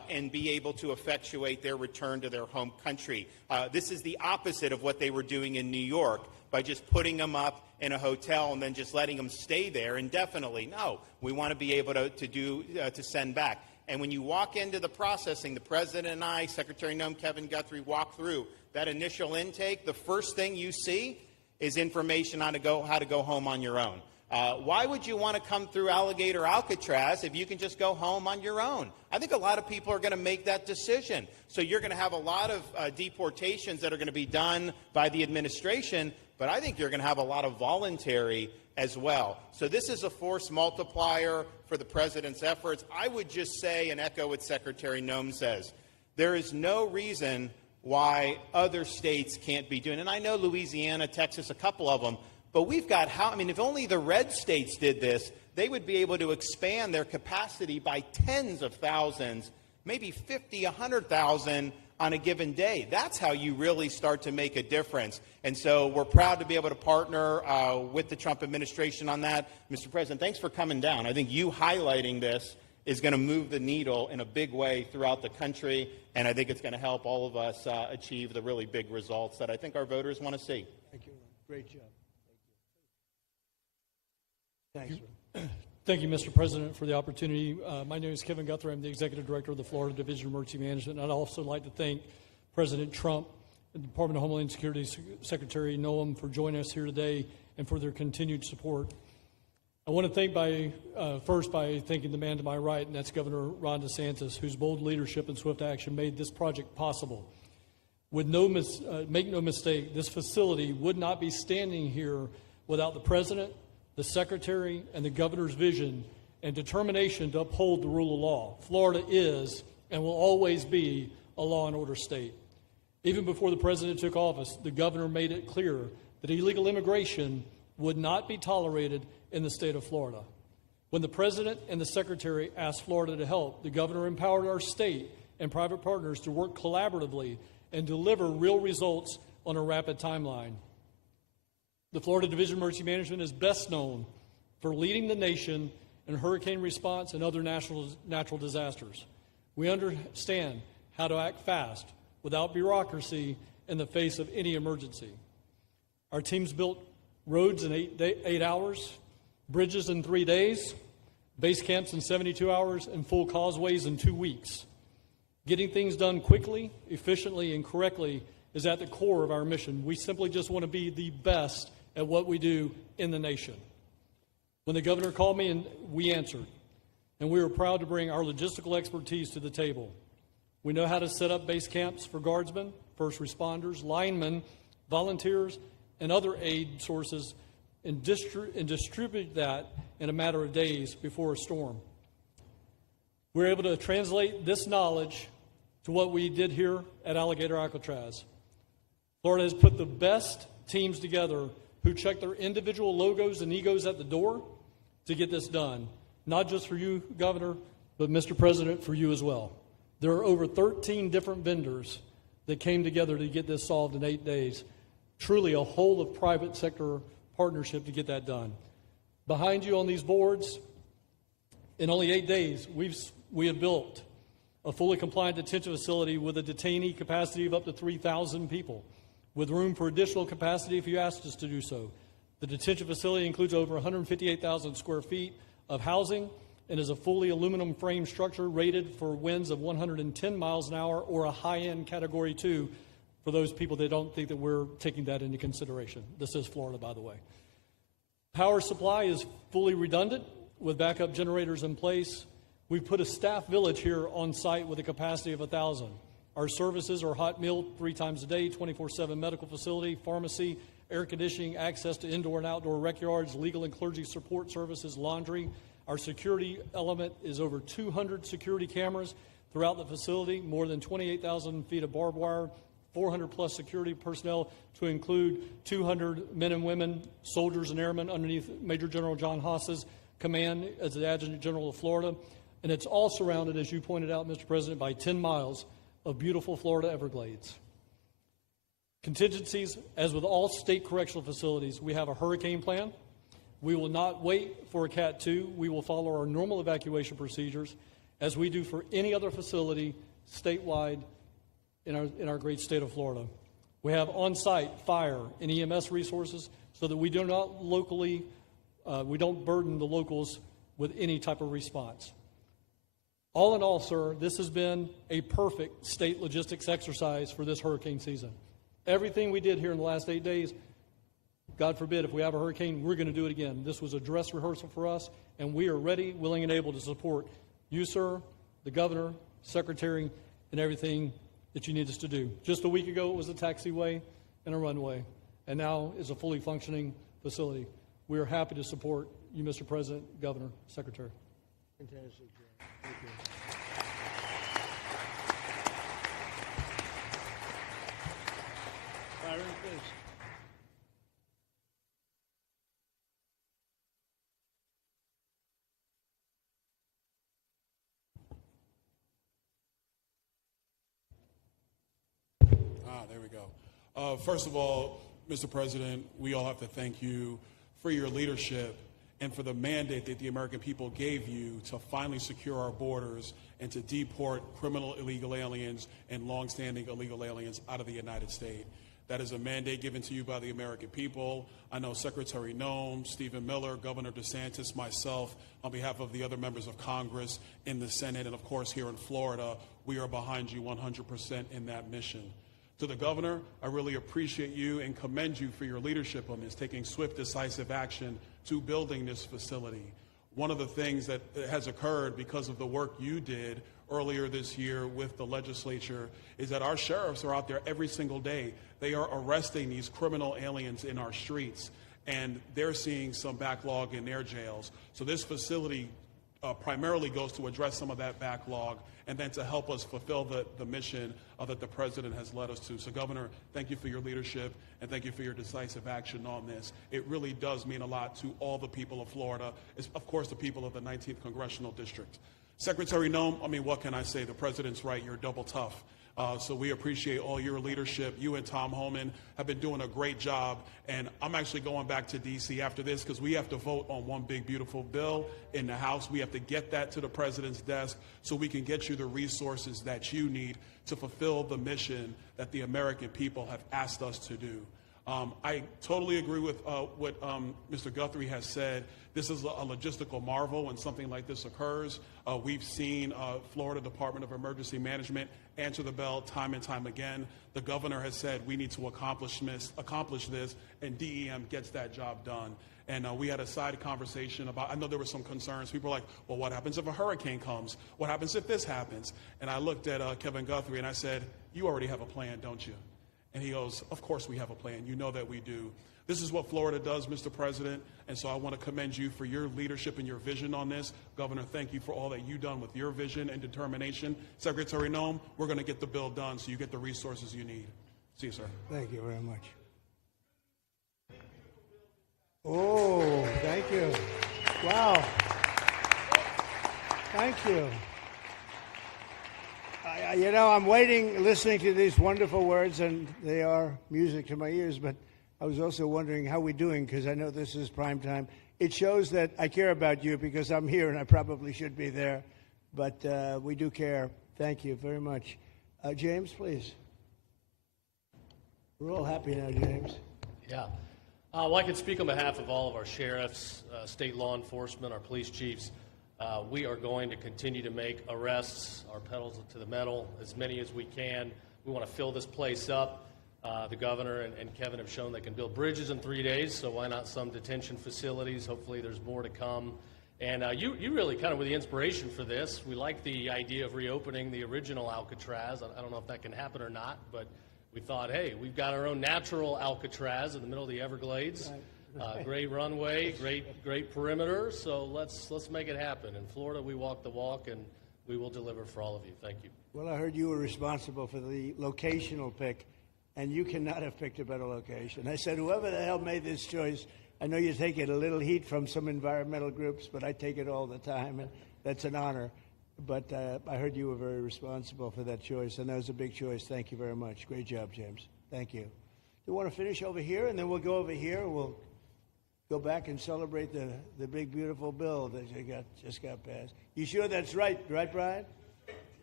and be able to effectuate their return to their home country. This is the opposite of what they were doing in New York by just putting them up in a hotel and then just letting them stay there indefinitely. No, we want to be able to send back. And when you walk into the processing, the President and I, Secretary Noem, Kevin Guthrie, walk through that initial intake, the first thing you see is information on how to go home on your own. Why would you want to come through Alligator Alcatraz if you can just go home on your own? I think a lot of people are going to make that decision. So you're going to have a lot of deportations that are going to be done by the administration, but I think you're going to have a lot of voluntary as well. So this is a force multiplier for the President's efforts. I would just say and echo what Secretary Noem says. There is no reason why other states can't be doing it. And I know Louisiana, Texas, a couple of them, but we've got if only the red states did this, they would be able to expand their capacity by tens of thousands, maybe 50, 100,000 on a given day. That's how you really start to make a difference. And so we're proud to be able to partner with the Trump administration on that. Mr. President, thanks for coming down. I think you highlighting this is going to move the needle in a big way throughout the country, and I think it's going to help all of us achieve the really big results that I think our voters want to see. Thank you. Great job. Thanks. Thank you, Mr. President, for the opportunity. My name is Kevin Guthrie. I'm the Executive Director of the Florida Division of Emergency Management. And I'd also like to thank President Trump and the Department of Homeland Security Secretary Noem for joining us here today and for their continued support. I want to thank first by thanking the man to my right, and that's Governor Ron DeSantis, whose bold leadership and swift action made this project possible. Make no mistake, this facility would not be standing here without the President, the Secretary, and the Governor's vision and determination to uphold the rule of law. Florida is and will always be a law and order state. Even before the President took office, the Governor made it clear that illegal immigration would not be tolerated in the state of Florida. When the President and the Secretary asked Florida to help, the Governor empowered our state and private partners to work collaboratively and deliver real results on a rapid timeline. The Florida Division of Emergency Management is best known for leading the nation in hurricane response and other natural disasters. We understand how to act fast without bureaucracy in the face of any emergency. Our teams built roads in 8 hours, bridges in 3 days, base camps in 72 hours, and full causeways in 2 weeks. Getting things done quickly, efficiently, and correctly is at the core of our mission. We simply just want to be the best at what we do in the nation. When the Governor called me, and we answered, and we were proud to bring our logistical expertise to the table. We know how to set up base camps for guardsmen, first responders, linemen, volunteers, and other aid sources, and distribute that in a matter of days before a storm. We're able to translate this knowledge to what we did here at Alligator Alcatraz. Florida has put the best teams together who check their individual logos and egos at the door to get this done. Not just for you, Governor, but Mr. President, for you as well. There are over 13 different vendors that came together to get this solved in 8 days. Truly a whole of private sector partnership to get that done. Behind you on these boards, in only 8 days, we have built a fully compliant detention facility with a detainee capacity of up to 3,000 people, with room for additional capacity if you asked us to do so. The detention facility includes over 158,000 square feet of housing and is a fully aluminum frame structure rated for winds of 110 miles an hour or a high-end Category 2 for those people that don't think that we're taking that into consideration. This is Florida, by the way. Power supply is fully redundant with backup generators in place. We've put a staff village here on site with a capacity of 1,000. Our services are hot meal 3 times a day, 24/7 medical facility, pharmacy, air conditioning, access to indoor and outdoor rec yards, legal and clergy support services, laundry. Our security element is over 200 security cameras, throughout the facility, more than 28,000 feet of barbed wire, 400-plus security personnel to include 200 men and women, soldiers and airmen underneath Major General John Haas's command as the Adjutant General of Florida. And it's all surrounded, as you pointed out, Mr. President, by 10 miles of beautiful Florida Everglades. Contingencies, as with all state correctional facilities, we have a hurricane plan. We will not wait for a Cat 2. We will follow our normal evacuation procedures as we do for any other facility statewide in our great state of Florida. We have on-site fire and EMS resources so that we do not we don't burden the locals with any type of response. All in all, sir, this has been a perfect state logistics exercise for this hurricane season. Everything we did here in the last 8 days, God forbid, if we have a hurricane, we're going to do it again. This was a dress rehearsal for us, and we are ready, willing, and able to support you, sir, the governor, secretary, and everything that you need us to do. Just a week ago, it was a taxiway and a runway, and now is a fully functioning facility. We are happy to support you, Mr. President, Governor, Secretary. Fantastic, Joe. Thank you. Byron, please. There we go. First of all, Mr. President, we all have to thank you for your leadership and for the mandate that the American people gave you to finally secure our borders and to deport criminal illegal aliens and longstanding illegal aliens out of the United States. That is a mandate given to you by the American people. I know Secretary Noem, Stephen Miller, Governor DeSantis, myself, on behalf of the other members of Congress in the Senate, and of course here in Florida, we are behind you 100% in that mission. To the governor, I really appreciate you and commend you for your leadership on this, taking swift, decisive action to building this facility. One of the things that has occurred because of the work you did earlier this year with the legislature is that our sheriffs are out there every single day. They are arresting these criminal aliens in our streets, and they're seeing some backlog in their jails. So this facility primarily goes to address some of that backlog and then to help us fulfill the mission that the president has led us to. So, Governor, thank you for your leadership and thank you for your decisive action on this. It really does mean a lot to all the people of Florida, of course, the people of the 19th Congressional District. Secretary Noem, I mean, what can I say? The president's right. You're double tough. So we appreciate all your leadership. You and Tom Homan have been doing a great job. And I'm actually going back to D.C. after this because we have to vote on one big, beautiful bill in the House. We have to get that to the president's desk so we can get you the resources that you need to fulfill the mission that the American people have asked us to do. I totally agree with what Mr. Guthrie has said. This is a logistical marvel when something like this occurs. We've seen Florida Department of Emergency Management answer the bell time and time again. The governor has said we need to accomplish this, and DEM gets that job done. And we had a side conversation about, I know there were some concerns. People were like, well, what happens if a hurricane comes? What happens if this happens? And I looked at Kevin Guthrie and I said, you already have a plan, don't you? And he goes, of course we have a plan. You know that we do. This is what Florida does, Mr. President, and so I want to commend you for your leadership and your vision on this. Governor, thank you for all that you've done with your vision and determination. Secretary Noem, we're going to get the bill done so you get the resources you need. See you, sir. Thank you very much. Oh, thank you. Wow. Thank you. You know, I'm waiting, listening to these wonderful words, and they are music to my ears, but I was also wondering how we're doing, because I know this is prime time. It shows that I care about you because I'm here, and I probably should be there, but we do care. Thank you very much. James, please. We're all happy now, James. Yeah. Well, I can speak on behalf of all of our sheriffs, state law enforcement, our police chiefs. We are going to continue to make arrests, our pedals to the metal, as many as we can. We want to fill this place up. The governor and Kevin have shown they can build bridges in 3 days, so why not some detention facilities? Hopefully there's more to come. And you really kind of were the inspiration for this. We like the idea of reopening the original Alcatraz. I don't know if that can happen or not, but we thought, hey, we've got our own natural Alcatraz in the middle of the Everglades. Great runway, great perimeter, so let's make it happen. In Florida, we walk the walk, and we will deliver for all of you. Thank you. Well, I heard you were responsible for the locational pick, and you cannot have picked a better location. I said, whoever the hell made this choice, I know you take it a little heat from some environmental groups, but I take it all the time, and that's an honor. But I heard you were very responsible for that choice, and that was a big choice. Thank you very much. Great job, James. Thank you. You want to finish over here, and then we'll go over here, and we'll go back and celebrate the big, beautiful bill that you just got passed. You sure that's right? Right, Brian?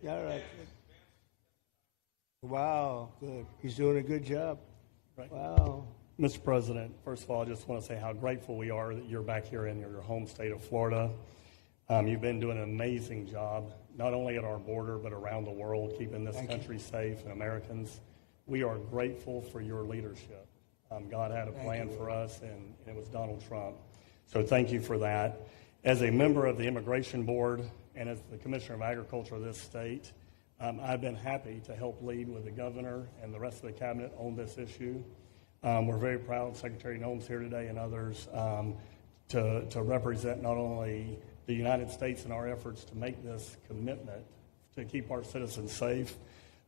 Yeah, all right. Wow, good. He's doing a good job. Right. Wow. Mr. President, first of all, I just want to say how grateful we are that you're back here in your home state of Florida. You've been doing an amazing job, not only at our border, but around the world, keeping this country safe and Americans. We are grateful for your leadership. God had a plan for us, and it was Donald Trump. So thank you for that. As a member of the Immigration Board and as the Commissioner of Agriculture of this state, I've been happy to help lead with the governor and the rest of the cabinet on this issue. We're very proud Secretary Noem's here today and others to represent not only the United States in our efforts to make this commitment to keep our citizens safe,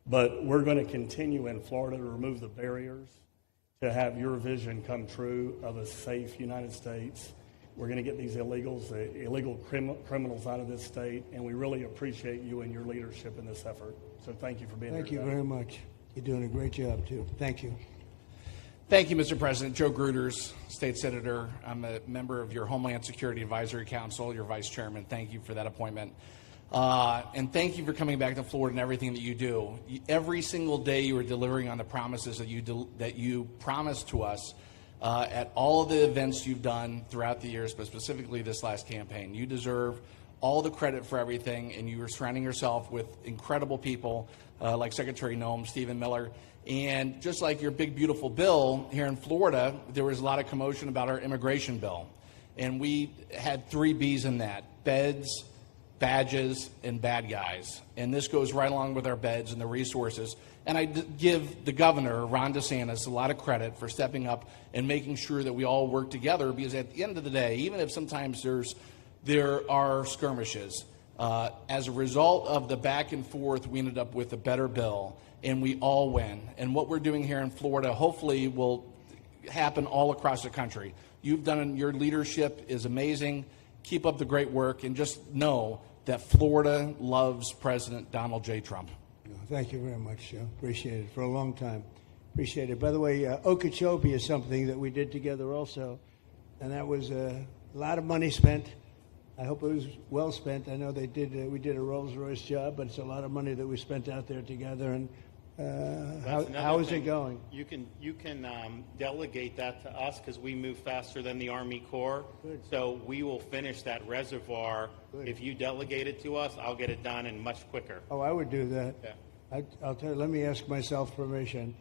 but we're going to continue in Florida to remove the barriers to have your vision come true of a safe United States. We're going to get these illegal criminals out of this state, and we really appreciate you and your leadership in this effort. So thank you for being here today. Thank you very much. You're doing a great job, too. Thank you. Thank you, Mr. President. Joe Gruters, State Senator. I'm a member of your Homeland Security Advisory Council, your Vice Chairman. Thank you for that appointment. And thank you for coming back to Florida and everything that you do. Every single day you are delivering on the promises that you promised to us at all of the events you've done throughout the years, but specifically this last campaign. You deserve all the credit for everything, and you are surrounding yourself with incredible people like Secretary Noem, Stephen Miller. And just like your big, beautiful bill here in Florida, there was a lot of commotion about our immigration bill. And we had 3 B's in that: beds, badges, and bad guys. And this goes right along with our beds and the resources. And I give the governor, Ron DeSantis, a lot of credit for stepping up and making sure that we all work together, because at the end of the day, even if sometimes there are skirmishes, as a result of the back and forth, we ended up with a better bill, and we all win. And what we're doing here in Florida hopefully will happen all across the country. Your leadership is amazing. Keep up the great work, and just know that Florida loves President Donald J. Trump. Thank you very much, Joe. Appreciate it for a long time. Appreciate it. By the way, Okeechobee is something that we did together also, and that was a lot of money spent. I hope it was well spent. I know we did a Rolls-Royce job, but it's a lot of money that we spent out there together. And how is it going? You can delegate that to us, because we move faster than the Army Corps. Good. So we will finish that reservoir. Good. If you delegate it to us, I'll get it done and much quicker. Oh, I would do that. Yeah. I'll tell you, let me ask myself permission.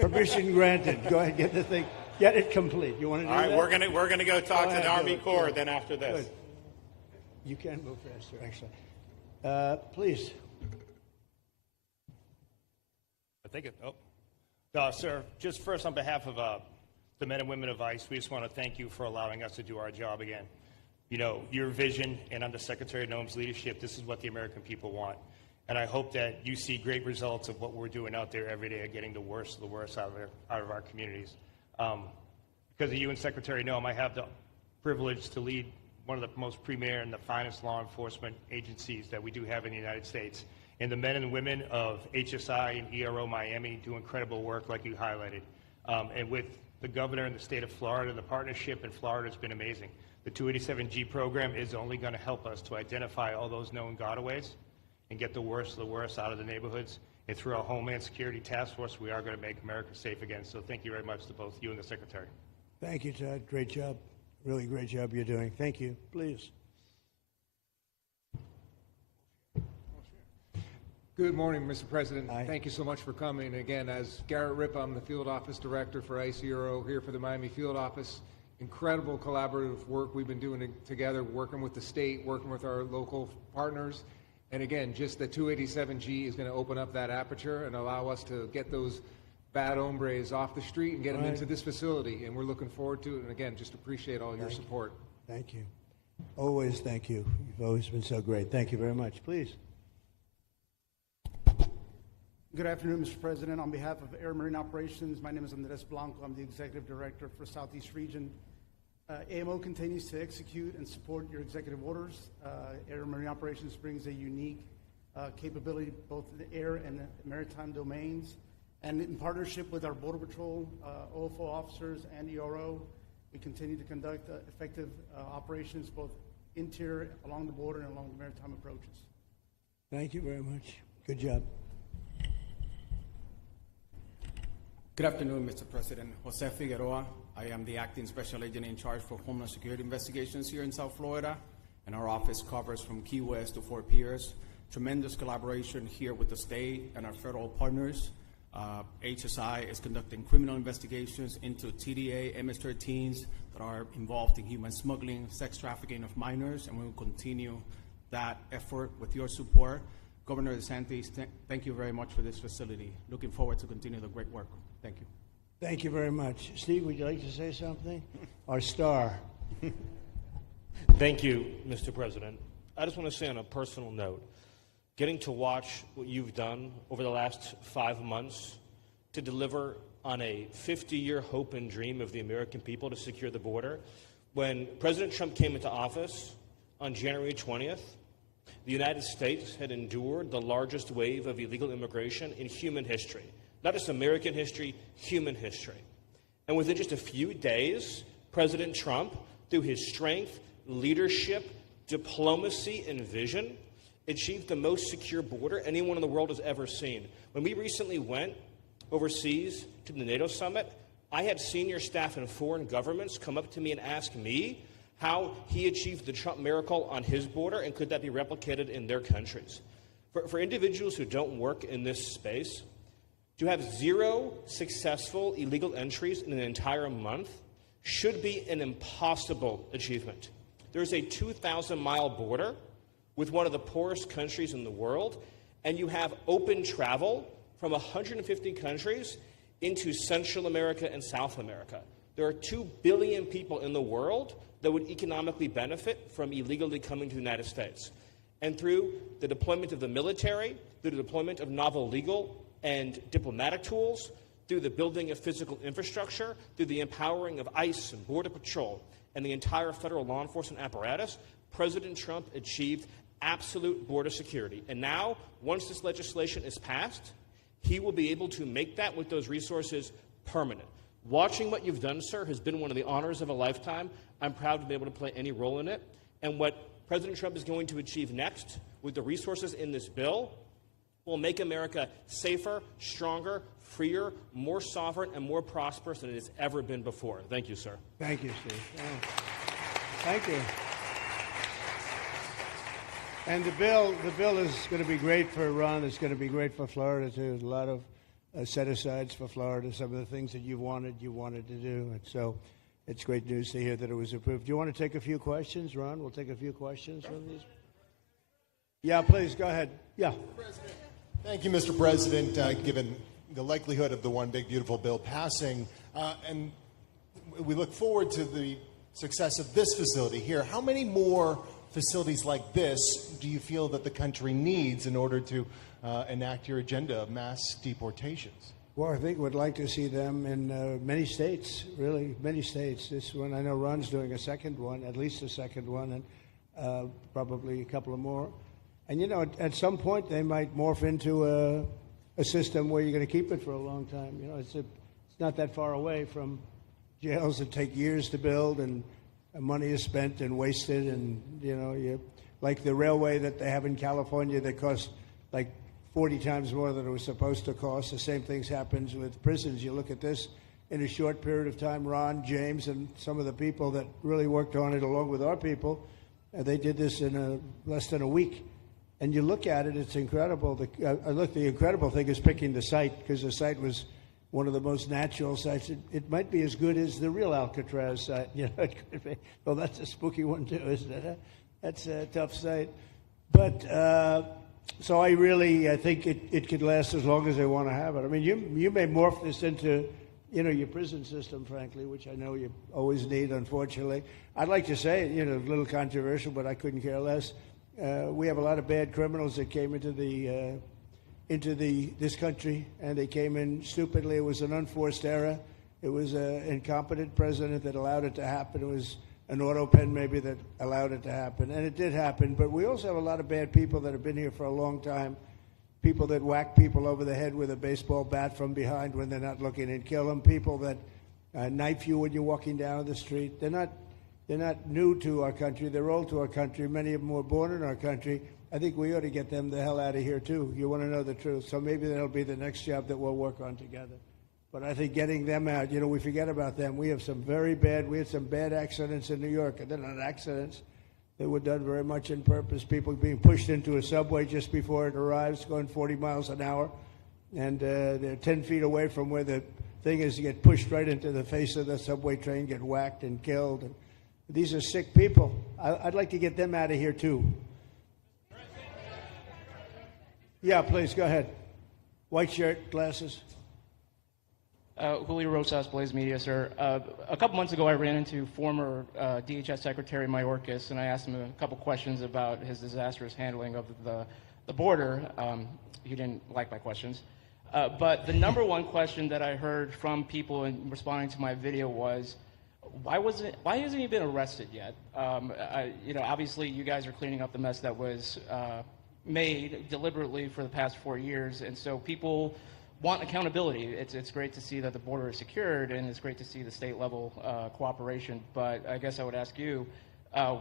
Permission granted. Go ahead, get the thing, get it complete. You want to do that? All right, we're gonna go talk to the Army Corps. Yeah. Then after this. Good. You can move faster, actually. Please. Thank you. Sir, just first on behalf of the men and women of ICE, we just want to thank you for allowing us to do our job again. You know, your vision and under Secretary Noem's leadership, this is what the American people want. And I hope that you see great results of what we're doing out there every day, getting the worst of the worst out of our communities. Because of you and Secretary Noem, I have the privilege to lead one of the most premier and the finest law enforcement agencies that we do have in the United States. And the men and women of HSI and ERO Miami do incredible work like you highlighted. And with the governor in the state of Florida, the partnership in Florida has been amazing. The 287G program is only going to help us to identify all those known gotaways and get the worst of the worst out of the neighborhoods. And through our Homeland Security Task Force, we are going to make America safe again. So thank you very much to both you and the Secretary. Thank you, Todd. Great job. Really great job you're doing. Thank you. Please. Good morning, Mr. President. Hi. Thank you so much for coming. Again, as Garrett Ripp, I'm the Field Office Director for ICRO here for the Miami Field Office. Incredible collaborative work we've been doing together, working with the state, working with our local partners. And again, just the 287G is going to open up that aperture and allow us to get those bad hombres off the street and get them into this facility. And we're looking forward to it. And again, just appreciate all your support. Thank you. Always thank you. You've always been so great. Thank you very much. Please. Good afternoon, Mr. President. On behalf of Air Marine Operations, my name is Andres Blanco. I'm the Executive Director for Southeast Region. AMO continues to execute and support your executive orders. Air Marine Operations brings a unique capability both in the air and the maritime domains. And in partnership with our Border Patrol, OFO officers, and ERO, we continue to conduct effective operations both interior, along the border, and along the maritime approaches. Thank you very much. Good job. Good afternoon, Mr. President. Jose Figueroa. I am the acting special agent in charge for Homeland Security investigations here in South Florida, and our office covers from Key West to Fort Pierce. Tremendous collaboration here with the state and our federal partners. HSI is conducting criminal investigations into TDA, MS-13s that are involved in human smuggling, sex trafficking of minors, and we will continue that effort with your support. Governor DeSantis, thank you very much for this facility. Looking forward to continue the great work. Thank you. Thank you very much. Steve, would you like to say something? Our star. Thank you, Mr. President. I just want to say on a personal note, getting to watch what you've done over the last 5 months to deliver on a 50-year hope and dream of the American people to secure the border. When President Trump came into office on January 20th, the United States had endured the largest wave of illegal immigration in human history. Not just American history, human history. And within just a few days, President Trump, through his strength, leadership, diplomacy, and vision, achieved the most secure border anyone in the world has ever seen. When we recently went overseas to the NATO summit, I had senior staff in foreign governments come up to me and ask me how he achieved the Trump miracle on his border and could that be replicated in their countries. For individuals who don't work in this space, to have 0 successful illegal entries in an entire month should be an impossible achievement. There's a 2,000-mile border with one of the poorest countries in the world, and you have open travel from 150 countries into Central America and South America. There are 2 billion people in the world that would economically benefit from illegally coming to the United States. And through the deployment of the military, through the deployment of novel legal and diplomatic tools, through the building of physical infrastructure, through the empowering of ICE and Border Patrol, and the entire federal law enforcement apparatus, President Trump achieved absolute border security. And now, once this legislation is passed, he will be able to make that with those resources permanent. Watching what you've done, sir, has been one of the honors of a lifetime. I'm proud to be able to play any role in it. And what President Trump is going to achieve next with the resources in this bill will make America safer, stronger, freer, more sovereign, and more prosperous than it has ever been before. Thank you, sir. Thank you, Steve. Thank you. And the bill is going to be great for Ron. It's going to be great for Florida, too. There's a lot of set-asides for Florida, some of the things that you wanted to do. And so it's great news to hear that it was approved. Do you want to take a few questions, Ron? We'll take a few questions from these. Yeah, please, go ahead. Yeah. Thank you, Mr. President. Given the likelihood of the One Big Beautiful Bill passing, and we look forward to the success of this facility here, how many more facilities like this do you feel that the country needs in order to enact your agenda of mass deportations? Well, I think we'd like to see them in many states, really, many states. This one, I know Ron's doing a second one, at least a second one, and probably a couple of more. And, you know, at some point they might morph into a system where you're going to keep it for a long time. You know, it's not that far away from jails that take years to build and money is spent and wasted. And, you know, like the railway that they have in California that costs like 40 times more than it was supposed to cost. The same things happens with prisons. You look at this in a short period of time, Ron, James, and some of the people that really worked on it along with our people, they did this in less than a week. And you look at it, it's incredible. The incredible thing is picking the site, because the site was one of the most natural sites. It might be as good as the real Alcatraz site. You know, it could be. Well, that's a spooky one too, isn't it? That's a tough site. But so I think it could last as long as they want to have it. I mean, you may morph this into, you know, your prison system, frankly, which I know you always need, unfortunately. I'd like to say, you know, a little controversial, but I couldn't care less. We have a lot of bad criminals that came into the into this country, and they came in stupidly. It was an unforced error. It was an incompetent president that allowed it to happen. It was an auto pen maybe that allowed it to happen, and it did happen. But we also have a lot of bad people that have been here for a long time, people that whack people over the head with a baseball bat from behind when they're not looking and kill them, people that knife you when you're walking down the street. They're not new to our country. They're old to our country. Many of them were born in our country. I think we ought to get them the hell out of here, too. You want to know the truth. So maybe that'll be the next job that we'll work on together. But I think getting them out, we forget about them. We had some bad accidents in New York. And they're not accidents. They were done very much on purpose. People being pushed into a subway just before it arrives, going 40 miles an hour. And they're 10 feet away from where the thing is, to get pushed right into the face of the subway train, get whacked and killed. And these are sick people. I'd like to get them out of here, too. Yeah, please, go ahead. White shirt, glasses. Julio Rosas, Blaze Media, sir. A couple months ago, I ran into former DHS Secretary Mayorkas, and I asked him a couple questions about his disastrous handling of the border. He didn't like my questions. But the number one question that I heard from people in responding to my video was, why hasn't he been arrested yet? Obviously, you guys are cleaning up the mess that was made deliberately for the past 4 years, and so people want accountability. It's great to see that the border is secured, and it's great to see the state level cooperation. But I guess I would ask you,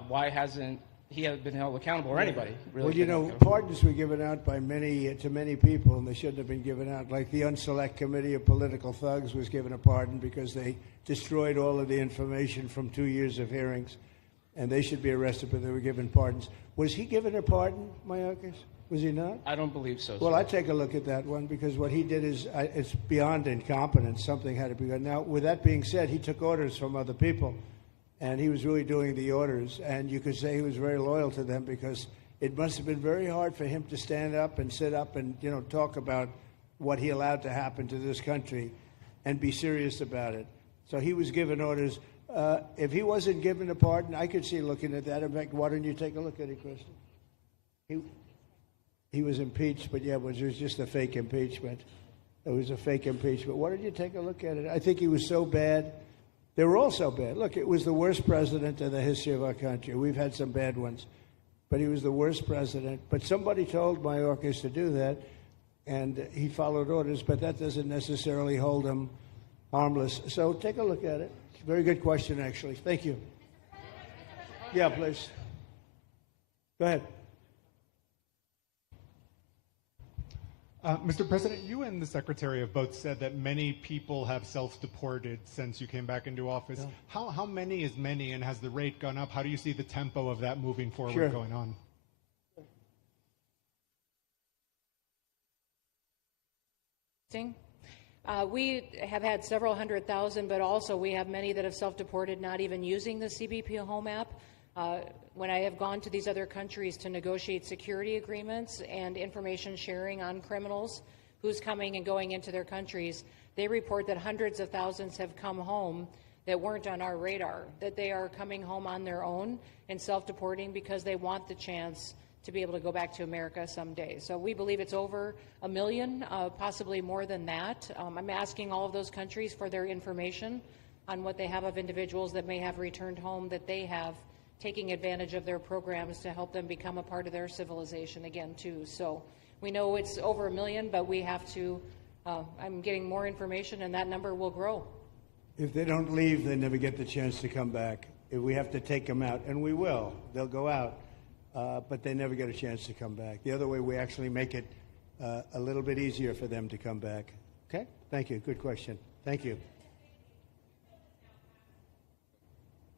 why hasn't he been held accountable, or anybody? Really? Well, pardons were given out by to many people, and they shouldn't have been given out. Like the Unselect Committee of Political Thugs was given a pardon because they destroyed all of the information from 2 years of hearings, and they should be arrested, but they were given pardons. Was he given a pardon, Mayorkas? Was he not? I don't believe so. Well, sir. I take a look at that one because what he did is it's beyond incompetence. Something had to be done. Now, with that being said, he took orders from other people, and he was really doing the orders. And you could say he was very loyal to them because it must have been very hard for him to stand up and sit up and talk about what he allowed to happen to this country and be serious about it. So he was given orders. If he wasn't given a pardon, I could see looking at that. In fact, why don't you take a look at it, Kristi? He was impeached, but it was just a fake impeachment. It was a fake impeachment. Why don't you take a look at it? I think he was so bad. They were all so bad. Look, it was the worst president in the history of our country. We've had some bad ones, but he was the worst president. But somebody told Mayorkas to do that, and he followed orders, but that doesn't necessarily hold him harmless. So take a look at it. Very good question, actually. Thank you. Yeah, please. Go ahead. Mr. President, you and the Secretary have both said that many people have self-deported since you came back into office. Yeah. How many is many, and has the rate gone up? How do you see the tempo of that moving forward going on? We have had several 100,000, but also we have many that have self-deported, not even using the CBP Home app. When I have gone to these other countries to negotiate security agreements and information sharing on criminals, who's coming and going into their countries, they report that hundreds of thousands have come home that weren't on our radar, that they are coming home on their own and self-deporting because they want the chance to be able to go back to America someday. So we believe it's over 1 million, possibly more than that. I'm asking all of those countries for their information on what they have of individuals that may have returned home, that they have taking advantage of their programs to help them become a part of their civilization again, too. So we know it's over 1 million, but we have to, I'm getting more information, and that number will grow. If they don't leave, they never get the chance to come back. If we have to take them out, and we will, they'll go out, but they never get a chance to come back. The other way, we actually make it a little bit easier for them to come back. Okay? Thank you. Good question. Thank you.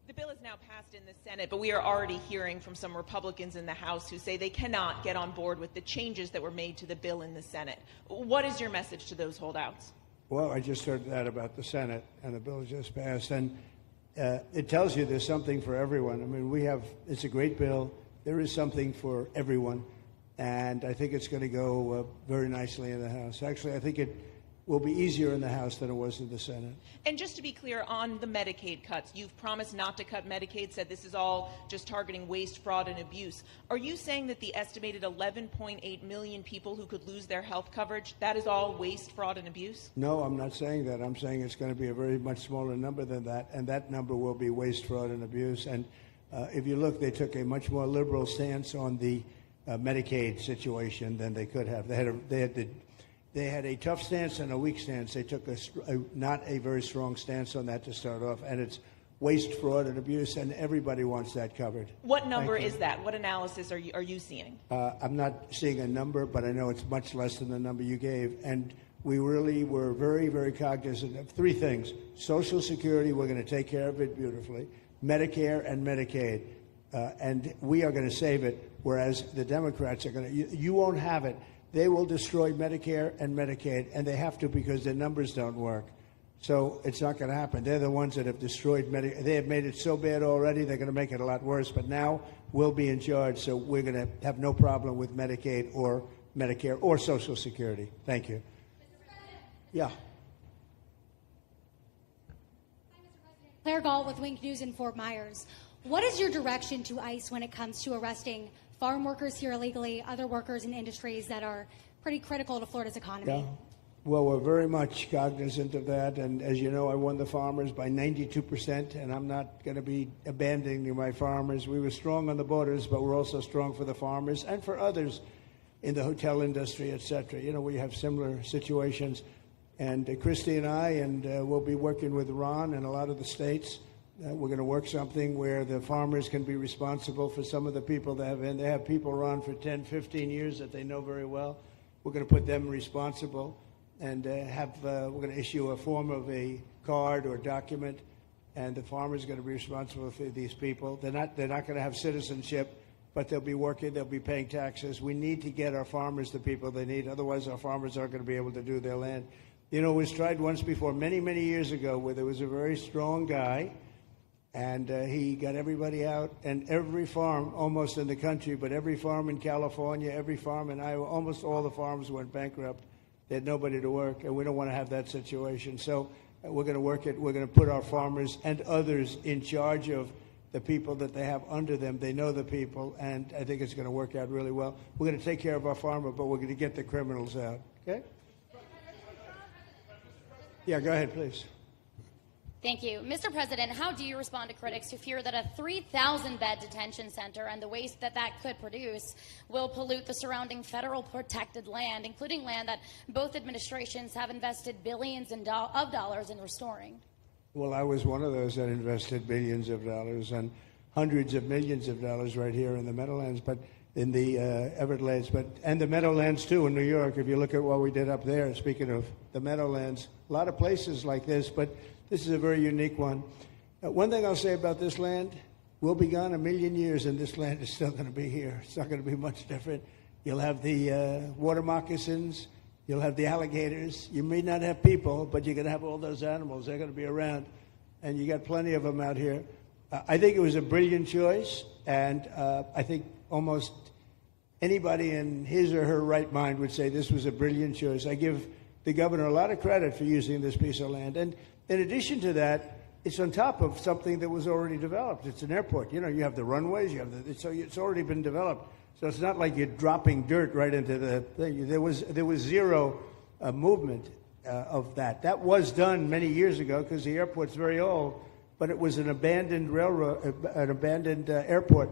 The bill is now passed in the Senate, but we are already hearing from some Republicans in the House who say they cannot get on board with the changes that were made to the bill in the Senate. What is your message to those holdouts? Well, I just heard that about the Senate, and the bill just passed, and it tells you there's something for everyone. I mean, it's a great bill. There is something for everyone, and I think it's going to go very nicely in the House. Actually, I think will be easier in the House than it was in the Senate. And just to be clear on the Medicaid cuts, you've promised not to cut Medicaid, said this is all just targeting waste, fraud, and abuse. Are you saying that the estimated 11.8 million people who could lose their health coverage, that is all waste, fraud, and abuse? No, I'm not saying that. I'm saying it's going to be a very much smaller number than that, and that number will be waste, fraud, and abuse. And if you look, they took a much more liberal stance on the Medicaid situation than they could have. They had a tough stance and a weak stance. They took not a very strong stance on that to start off, and it's waste, fraud, and abuse, and everybody wants that covered. What number is that? What analysis are you seeing? I'm not seeing a number, but I know it's much less than the number you gave, and we really were very, very cognizant of three things. Social Security, we're going to take care of it beautifully. Medicare and Medicaid, and we are going to save it, whereas the Democrats are going to, you won't have it. They will destroy Medicare and Medicaid, and they have to because their numbers don't work. So it's not going to happen. They're the ones that have destroyed Medicare. They have made it so bad already, they're going to make it a lot worse. But now we'll be in charge, so we're going to have no problem with Medicaid or Medicare or Social Security. Thank you. Yeah. Claire Gall with Wink News in Fort Myers. What is your direction to ICE when it comes to arresting farm workers here illegally, other workers in industries that are pretty critical to Florida's economy? Yeah. Well, we're very much cognizant of that, and as you know, I won the farmers by 92%, and I'm not going to be abandoning my farmers. We were strong on the borders, but we're also strong for the farmers and for others in the hotel industry, et cetera. You know, we have similar situations, and Kristi and I, and we'll be working with Ron and a lot of the states. We're going to work something where the farmers can be responsible for some of the people they have in. They have people run for 10, 15 years that they know very well. We're going to put them responsible and we're going to issue a form of a card or document, and the farmer's going to be responsible for these people. They're not going to have citizenship, but they'll be working, they'll be paying taxes. We need to get our farmers the people they need. Otherwise, our farmers aren't going to be able to do their land. You know, it was tried once before, many, many years ago, where there was a very strong guy, and he got everybody out, and every farm almost in the country, but every farm in California, every farm in Iowa, almost all the farms went bankrupt. They had nobody to work, and we don't want to have that situation. So we're going to work it. We're going to put our farmers and others in charge of the people that they have under them. They know the people, and I think it's going to work out really well. We're going to take care of our farmer, but we're going to get the criminals out. Okay? Yeah, go ahead, please. Thank you. Mr. President, how do you respond to critics who fear that a 3,000-bed detention center and the waste that could produce will pollute the surrounding federal protected land, including land that both administrations have invested billions of dollars in restoring? Well, I was one of those that invested billions of dollars and hundreds of millions of dollars right here in the Meadowlands, but in the Everglades, and the Meadowlands too in New York. If you look at what we did up there, speaking of the Meadowlands, a lot of places like this, but this is a very unique one. One thing I'll say about this land, we'll be gone 1,000,000 years, and this land is still going to be here. It's not going to be much different. You'll have the water moccasins. You'll have the alligators. You may not have people, but you're going to have all those animals. They're going to be around, and you got plenty of them out here. I think it was a brilliant choice, and I think almost anybody in his or her right mind would say this was a brilliant choice. I give the governor a lot of credit for using this piece of land. And in addition to that, it's on top of something that was already developed. It's an airport. You know, you have the runways, you have so it's already been developed. So it's not like you're dropping dirt right into the thing. There was zero movement of that. That was done many years ago because the airport's very old, but it was an abandoned railroad, an abandoned airport.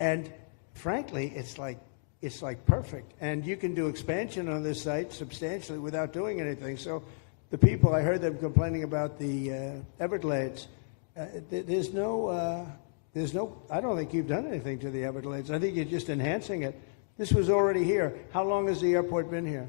And frankly, it's like perfect. And you can do expansion on this site substantially without doing anything. So the people, I heard them complaining about the Everglades. There's no, I don't think you've done anything to the Everglades. I think you're just enhancing it. This was already here. How long has the airport been here?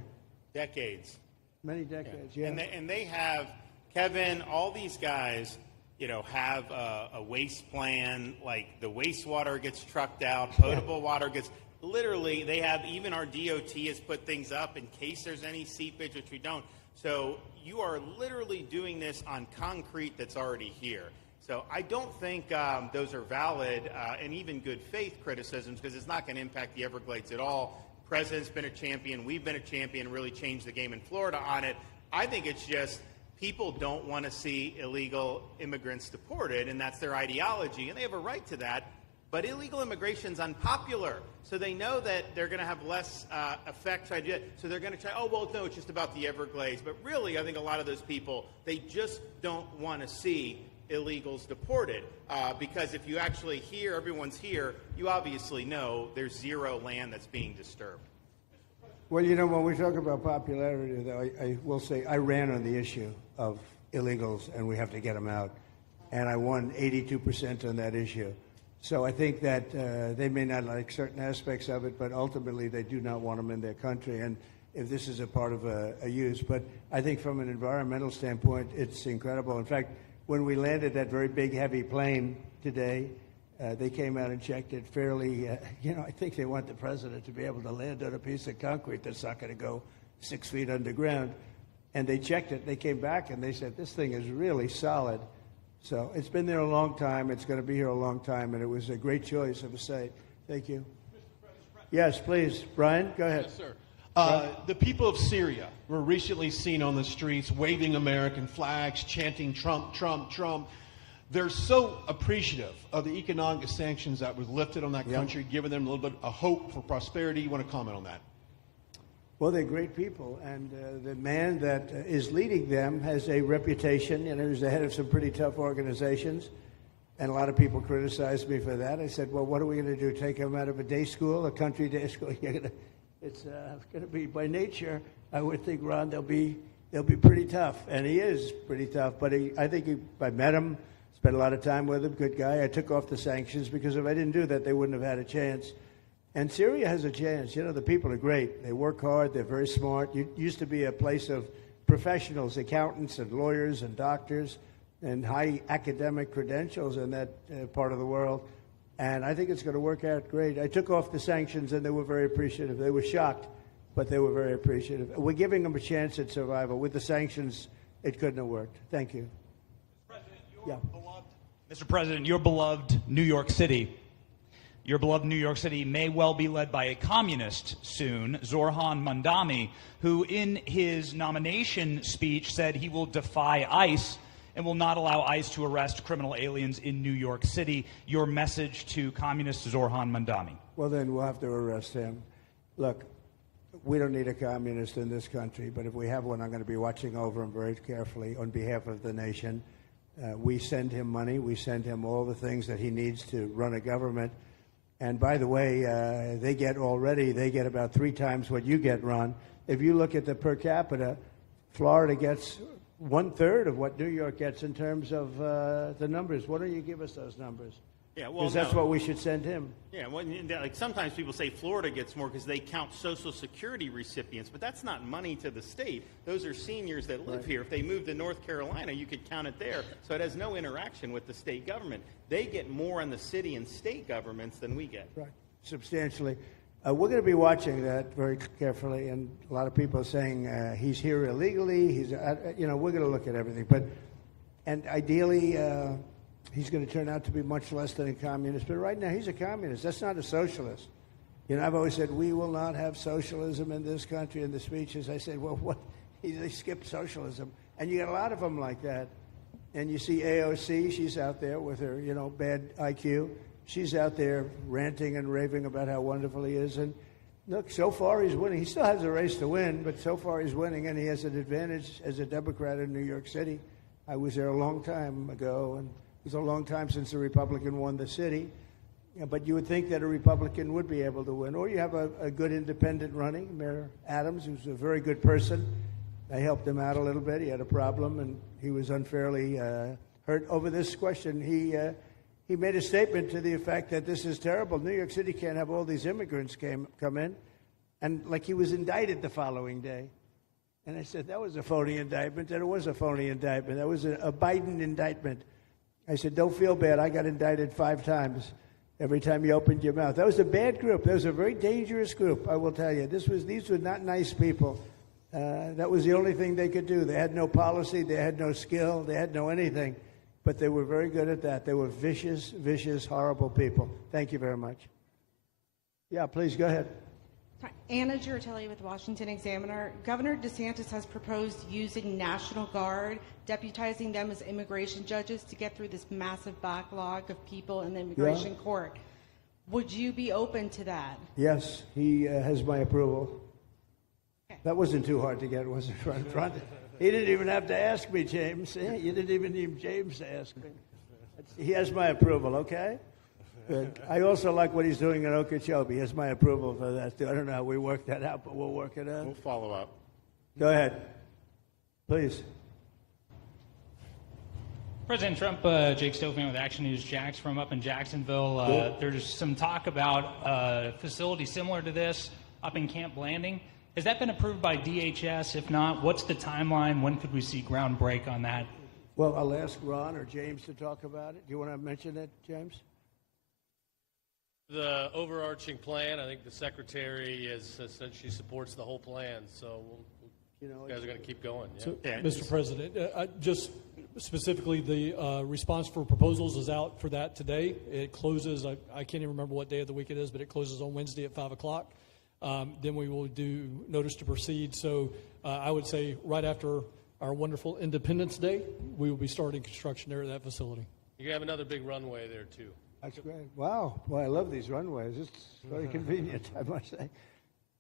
Decades. Many decades, yeah. And they have, Kevin, all these guys, you know, have a waste plan, like the wastewater gets trucked out, potable water gets, literally, they have, even our DOT has put things up in case there's any seepage, which we don't. So you are literally doing this on concrete that's already here. So I don't think those are valid and even good faith criticisms, because it's not going to impact the Everglades at all. President's been a champion. We've been a champion, really changed the game in Florida on it. I think it's just people don't want to see illegal immigrants deported, and that's their ideology, and they have a right to that. But illegal immigration's unpopular, so they know that they're going to have less effect. So they're going to try, oh, well, no, it's just about the Everglades. But really, I think a lot of those people, they just don't want to see illegals deported. Because if you actually hear, everyone's here, you obviously know there's zero land that's being disturbed. Well, you know, when we talk about popularity, though, I will say I ran on the issue of illegals, and we have to get them out. And I won 82% on that issue. So I think that they may not like certain aspects of it, but ultimately they do not want them in their country. And if this is a part of a use, but I think from an environmental standpoint, it's incredible. In fact, when we landed that very big, heavy plane today, they came out and checked it fairly. I think they want the president to be able to land on a piece of concrete that's not going to go 6 feet underground. And they checked it. They came back and they said, this thing is really solid. So it's been there a long time. It's going to be here a long time, and it was a great choice of a site. Thank you. Yes, please. Brian, go ahead. Yes, sir. The people of Syria were recently seen on the streets waving American flags, chanting Trump, Trump, Trump. They're so appreciative of the economic sanctions that was lifted on that country, giving them a little bit of hope for prosperity. You want to comment on that? Well, they're great people, and the man that is leading them has a reputation. He's the head of some pretty tough organizations, and a lot of people criticized me for that. I said, well, what are we going to do, take him out of a day school, a country day school? It's going to be, by nature, I would think, Ron, they'll be pretty tough, and he is pretty tough. But I met him, spent a lot of time with him, good guy. I took off the sanctions because if I didn't do that, they wouldn't have had a chance. And Syria has a chance. The people are great. They work hard. They're very smart. It used to be a place of professionals, accountants and lawyers and doctors and high academic credentials in that part of the world. And I think it's going to work out great. I took off the sanctions, and they were very appreciative. They were shocked, but they were very appreciative. We're giving them a chance at survival. With the sanctions, it couldn't have worked. Thank you. Mr. President, your beloved New York City may well be led by a communist soon, Zoran Mandami, who in his nomination speech said he will defy ICE and will not allow ICE to arrest criminal aliens in New York City. Your message to communist Zoran Mandami. Well, then we'll have to arrest him. Look, we don't need a communist in this country, but if we have one, I'm going to be watching over him very carefully on behalf of the nation. We send him money. We send him all the things that he needs to run a government. And by the way, they get about 3 times what you get, Ron. If you look at the per capita, Florida gets 1/3 of what New York gets in terms of the numbers. Why don't you give us those numbers? Yeah, well, because that's what we should send him. Yeah, well, like sometimes people say Florida gets more because they count Social Security recipients, but that's not money to the state. Those are seniors that live here. If they moved to North Carolina, you could count it there. So it has no interaction with the state government. They get more in the city and state governments than we get. Right, substantially. We're going to be watching that very carefully, and a lot of people are saying he's here illegally. We're going to look at everything, and ideally. He's going to turn out to be much less than a communist. But right now, he's a communist. That's not a socialist. I've always said, we will not have socialism in this country. In the speeches, I said, well, what? They skipped socialism. And you got a lot of them like that. And you see AOC, she's out there with her, bad IQ. She's out there ranting and raving about how wonderful he is. And look, so far he's winning. He still has a race to win, but so far he's winning, and he has an advantage as a Democrat in New York City. I was there a long time ago, and it was a long time since a Republican won the city, but you would think that a Republican would be able to win. Or you have a good independent running, Mayor Adams, who's a very good person. I helped him out a little bit. He had a problem, and he was unfairly hurt over this question. He made a statement to the effect that this is terrible. New York City can't have all these immigrants come in, and like he was indicted the following day. And I said, that was a phony indictment, and it was a phony indictment. That was a Biden indictment. I said, don't feel bad. I got indicted 5 times every time you opened your mouth. That was a bad group. That was a very dangerous group, I will tell you. These were not nice people. That was the only thing they could do. They had no policy. They had no skill. They had no anything. But they were very good at that. They were vicious, horrible people. Thank you very much. Yeah, please go ahead. Anna Giratelli with Washington Examiner. Governor DeSantis has proposed using National Guard, deputizing them as immigration judges to get through this massive backlog of people in the immigration court. Would you be open to that? Yes, he has my approval. Okay. That wasn't too hard to get, was it, Ron? He didn't even have to ask me, James. You didn't even need James to ask me. He has my approval, okay? Good. I also like what he's doing in Okeechobee. He has my approval for that, too. I don't know how we work that out, but we'll work it out. We'll follow up. Go ahead. Please. President Trump, Jake Stofan with Action News Jax from up in Jacksonville. There's some talk about a facility similar to this up in Camp Blanding. Has that been approved by DHS? If not, what's the timeline? When could we see ground break on that? Well, I'll ask Ron or James to talk about it. Do you want to mention it, James? The overarching plan, I think the Secretary has said she supports the whole plan, so you guys are going to keep going. Yeah. So, Mr. President, just specifically, the response for proposals is out for that today. It closes, I can't even remember what day of the week it is, but it closes on Wednesday at 5 o'clock. Then we will do notice to proceed. So I would say right after our wonderful Independence Day, we will be starting construction there at that facility. You have another big runway there, too. That's great. Wow. Boy, I love these runways. It's very convenient, I must say.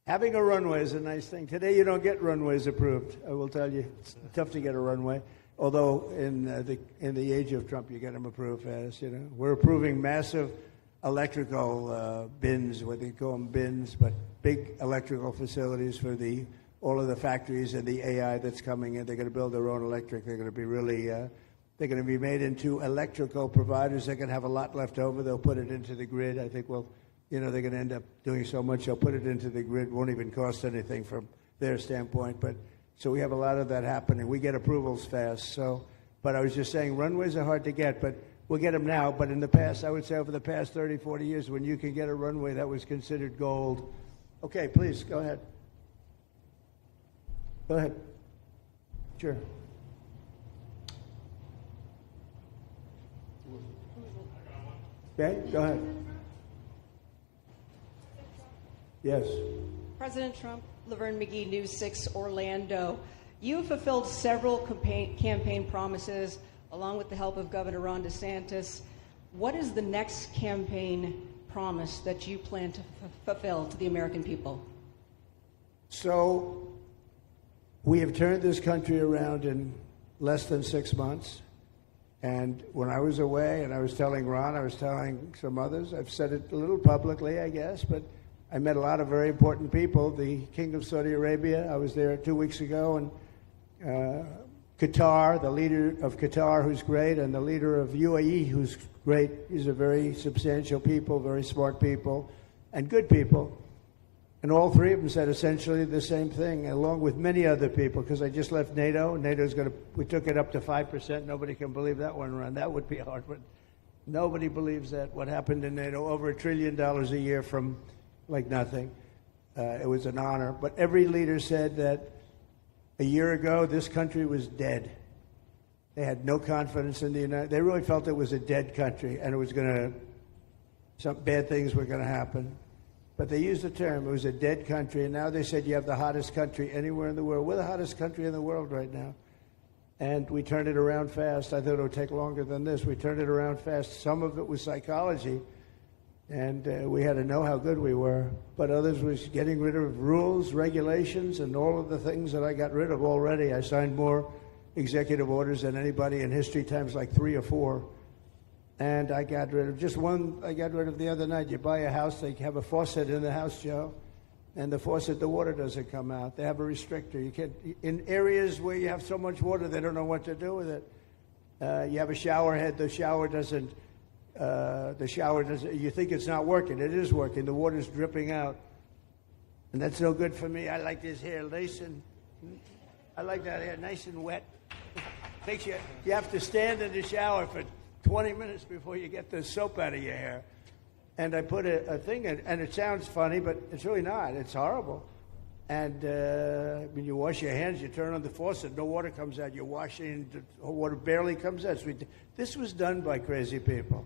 Having a runway is a nice thing. Today you don't get runways approved, I will tell you. It's tough to get a runway. Although in the age of Trump, you get them approved fast, you know. We're approving massive electrical bins, what they call them bins, but big electrical facilities for all of the factories and the AI that's coming in. They're going to build their own electric. They're going to be really... they're going to be made into electrical providers. They're going to have a lot left over. They'll put it into the grid. I think, they're going to end up doing so much. They'll put it into the grid. Won't even cost anything from their standpoint. So we have a lot of that happening. We get approvals fast. But I was just saying, runways are hard to get, but we'll get them now. But in the past, I would say over the past 30, 40 years, when you can get a runway, that was considered gold. Okay, please, go ahead. Go ahead. Sure. Okay, go ahead. Yes. President Trump, Laverne McGee, News 6, Orlando. You have fulfilled several campaign promises, along with the help of Governor Ron DeSantis. What is the next campaign promise that you plan to fulfill to the American people? So, we have turned this country around in less than 6 months. And when I was away, and I was telling Ron, I was telling some others, I've said it a little publicly, I guess, but I met a lot of very important people. The King of Saudi Arabia, I was there 2 weeks ago, and Qatar, the leader of Qatar, who's great, and the leader of UAE, who's great. These are very substantial people, very smart people, and good people. And all three of them said essentially the same thing, along with many other people, because I just left NATO. NATO's we took it up to 5%. Nobody can believe that one, Ron. That would be hard, but nobody believes that. What happened in NATO, over $1 trillion a year from like nothing. It was an honor. But every leader said that a year ago, this country was dead. They had no confidence in the United States. They really felt it was a dead country, and it was some bad things were going to happen. But they used the term, it was a dead country, and now they said you have the hottest country anywhere in the world. We're the hottest country in the world right now. And we turned it around fast. I thought it would take longer than this. We turned it around fast. Some of it was psychology, and we had to know how good we were. But others was getting rid of rules, regulations, and all of the things that I got rid of already. I signed more executive orders than anybody in history, times like 3 or 4. And I got rid of just one. I got rid of the other night. You buy a house, they have a faucet in the house, Joe, and the faucet, the water doesn't come out. They have a restrictor. You can't, in areas where you have so much water, they don't know what to do with it. You have a shower head, the shower doesn't. You think it's not working. It is working. The water's dripping out, and that's no good for me. I like this hair nice and. I like that hair nice and wet. Makes you have to stand in the shower for 20 minutes before you get the soap out of your hair. And I put a thing in, and it sounds funny, but it's really not. It's horrible. And when you wash your hands, you turn on the faucet, no water comes out. You're washing, the water barely comes out. So this was done by crazy people.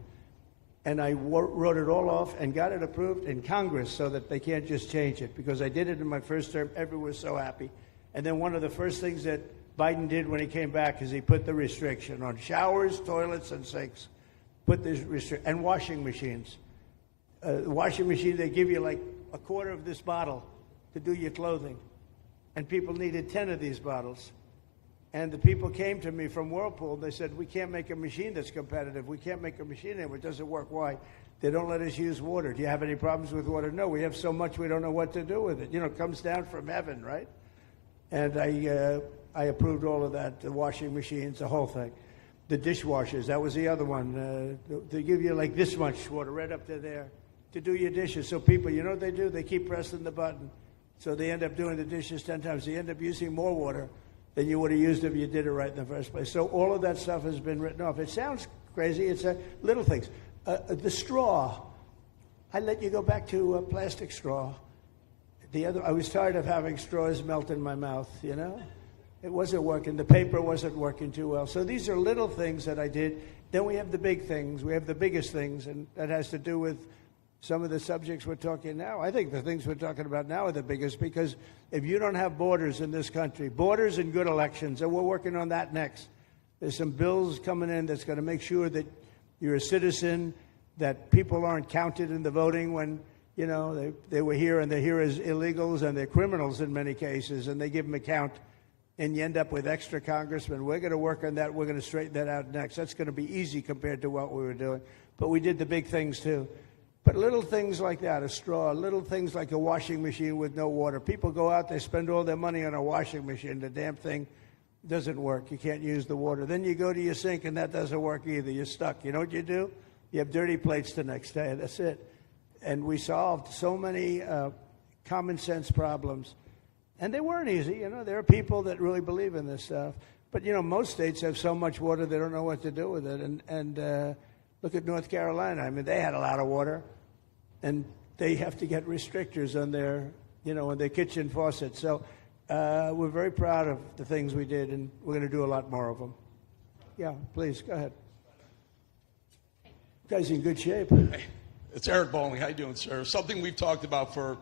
and I wrote it all off and got it approved in Congress so that they can't just change it, because I did it in my first term. Everyone was so happy. And then one of the first things that Biden did when he came back is he put the restriction on showers, toilets, and sinks. Put this and washing machines. The washing machine, they give you like a quarter of this bottle to do your clothing. And people needed 10 of these bottles. And the people came to me from Whirlpool. They said, we can't make a machine that's competitive. We can't make a machine anymore. It doesn't work. Why? They don't let us use water. Do you have any problems with water? No, we have so much we don't know what to do with it. You know, it comes down from heaven, right? And I approved all of that, the washing machines, the whole thing. The dishwashers, that was the other one. They give you like this much water right up to there to do your dishes. So people, you know what they do? They keep pressing the button. So they end up doing the dishes 10 times. They end up using more water than you would have used if you did it right in the first place. So all of that stuff has been written off. It sounds crazy. It's little things. The straw. I let you go back to a plastic straw. I was tired of having straws melt in my mouth, you know? It wasn't working. The paper wasn't working too well. So these are little things that I did. Then we have the big things. We have the biggest things, and that has to do with some of the subjects we're talking now. I think the things we're talking about now are the biggest, because if you don't have borders in this country, borders and good elections, and we're working on that next. There's some bills coming in that's going to make sure that you're a citizen, that people aren't counted in the voting when, you know, they were here and they're here as illegals and they're criminals in many cases, and they give them a count, and you end up with extra congressmen. We're going to work on that. We're going to straighten that out next. That's going to be easy compared to what we were doing. But we did the big things, too. But little things like that, a straw, little things like a washing machine with no water. People go out, they spend all their money on a washing machine. The damn thing doesn't work. You can't use the water. Then you go to your sink, and that doesn't work either. You're stuck. You know what you do? You have dirty plates the next day. That's it. And we solved so many common sense problems. And they weren't easy. You know, there are people that really believe in this stuff. But, you know, most states have so much water, they don't know what to do with it. And look at North Carolina. I mean, they had a lot of water, and they have to get restrictors on their, you know, on their kitchen faucet. So we're very proud of the things we did, and we're going to do a lot more of them. Yeah, please, go ahead. You guys in good shape. Hey, it's Eric Bowling. How you doing, sir? Something we've talked about for,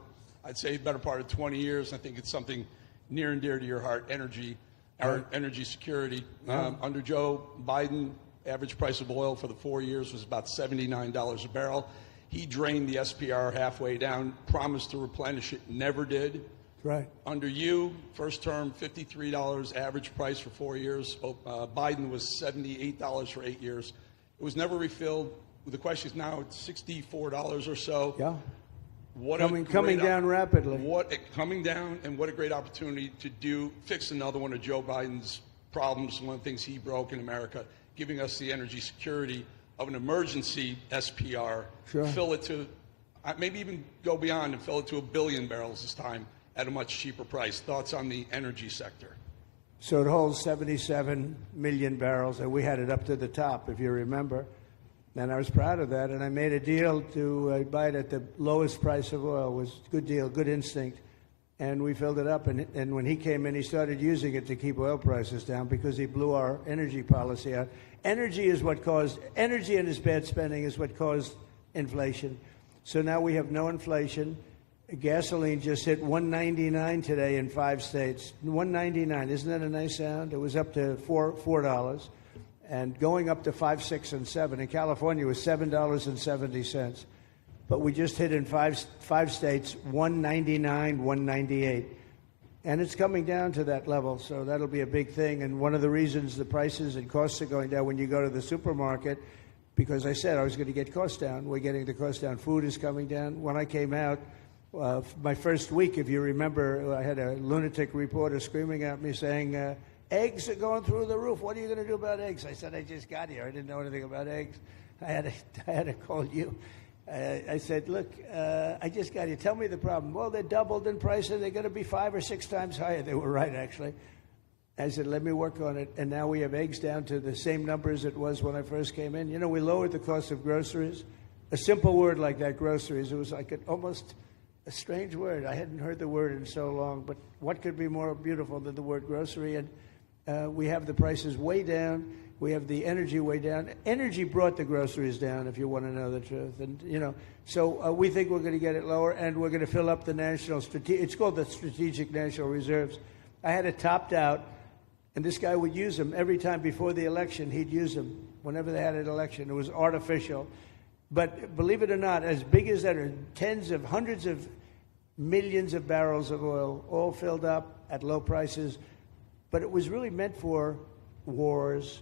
I'd say, better part of 20 years. I think it's something near and dear to your heart, energy, our energy security. Yeah. Under Joe Biden, average price of oil for the 4 years was about $79 a barrel. He drained the SPR halfway down, promised to replenish it, never did. Right. Under you, first term, $53 average price for 4 years. Biden was $78 for 8 years. It was never refilled. The question is now it's $64 or so. Yeah. What coming down rapidly. Coming down, and what a great opportunity to fix another one of Joe Biden's problems, one of the things he broke in America, giving us the energy security of an emergency SPR, Sure. fill it to, maybe even go beyond and fill it to 1 billion barrels this time at a much cheaper price. Thoughts on the energy sector? So it holds 77 million barrels, and we had it up to the top, if you remember. And I was proud of that, and I made a deal to buy it at the lowest price of oil. It was a good deal, good instinct. And we filled it up, and when he came in, he started using it to keep oil prices down because he blew our energy policy out. Energy and his bad spending is what caused inflation. So now we have no inflation. Gasoline just hit $1.99 today in 5 states. $1.99, isn't that a nice sound? It was up to $4. And going up to 5, 6, and 7. In California, it was $7.70. But we just hit in five states, $1.99, $1.98. And it's coming down to that level, so that'll be a big thing. And one of the reasons the prices and costs are going down when you go to the supermarket, because I said I was going to get costs down. We're getting the costs down. Food is coming down. When I came out, my first week, if you remember, I had a lunatic reporter screaming at me saying, eggs are going through the roof. What are you going to do about eggs? I said, I just got here. I didn't know anything about eggs. I had to call you. I said, look, I just got here. Tell me the problem. Well, they're doubled in price, and they're going to be 5 or 6 times higher. They were right, actually. I said, let me work on it. And now we have eggs down to the same numbers it was when I first came in. You know, we lowered the cost of groceries. A simple word like that, groceries, it was like almost a strange word. I hadn't heard the word in so long. But what could be more beautiful than the word grocery? And we have the prices way down. We have the energy way down. Energy brought the groceries down, if you want to know the truth. And, so we think we're going to get it lower, and we're going to fill up the it's called the Strategic National Reserves. I had it topped out, and this guy would use them every time before the election. He'd use them whenever they had an election. It was artificial. But believe it or not, as big as that are hundreds of millions of barrels of oil, all filled up at low prices. But it was really meant for wars,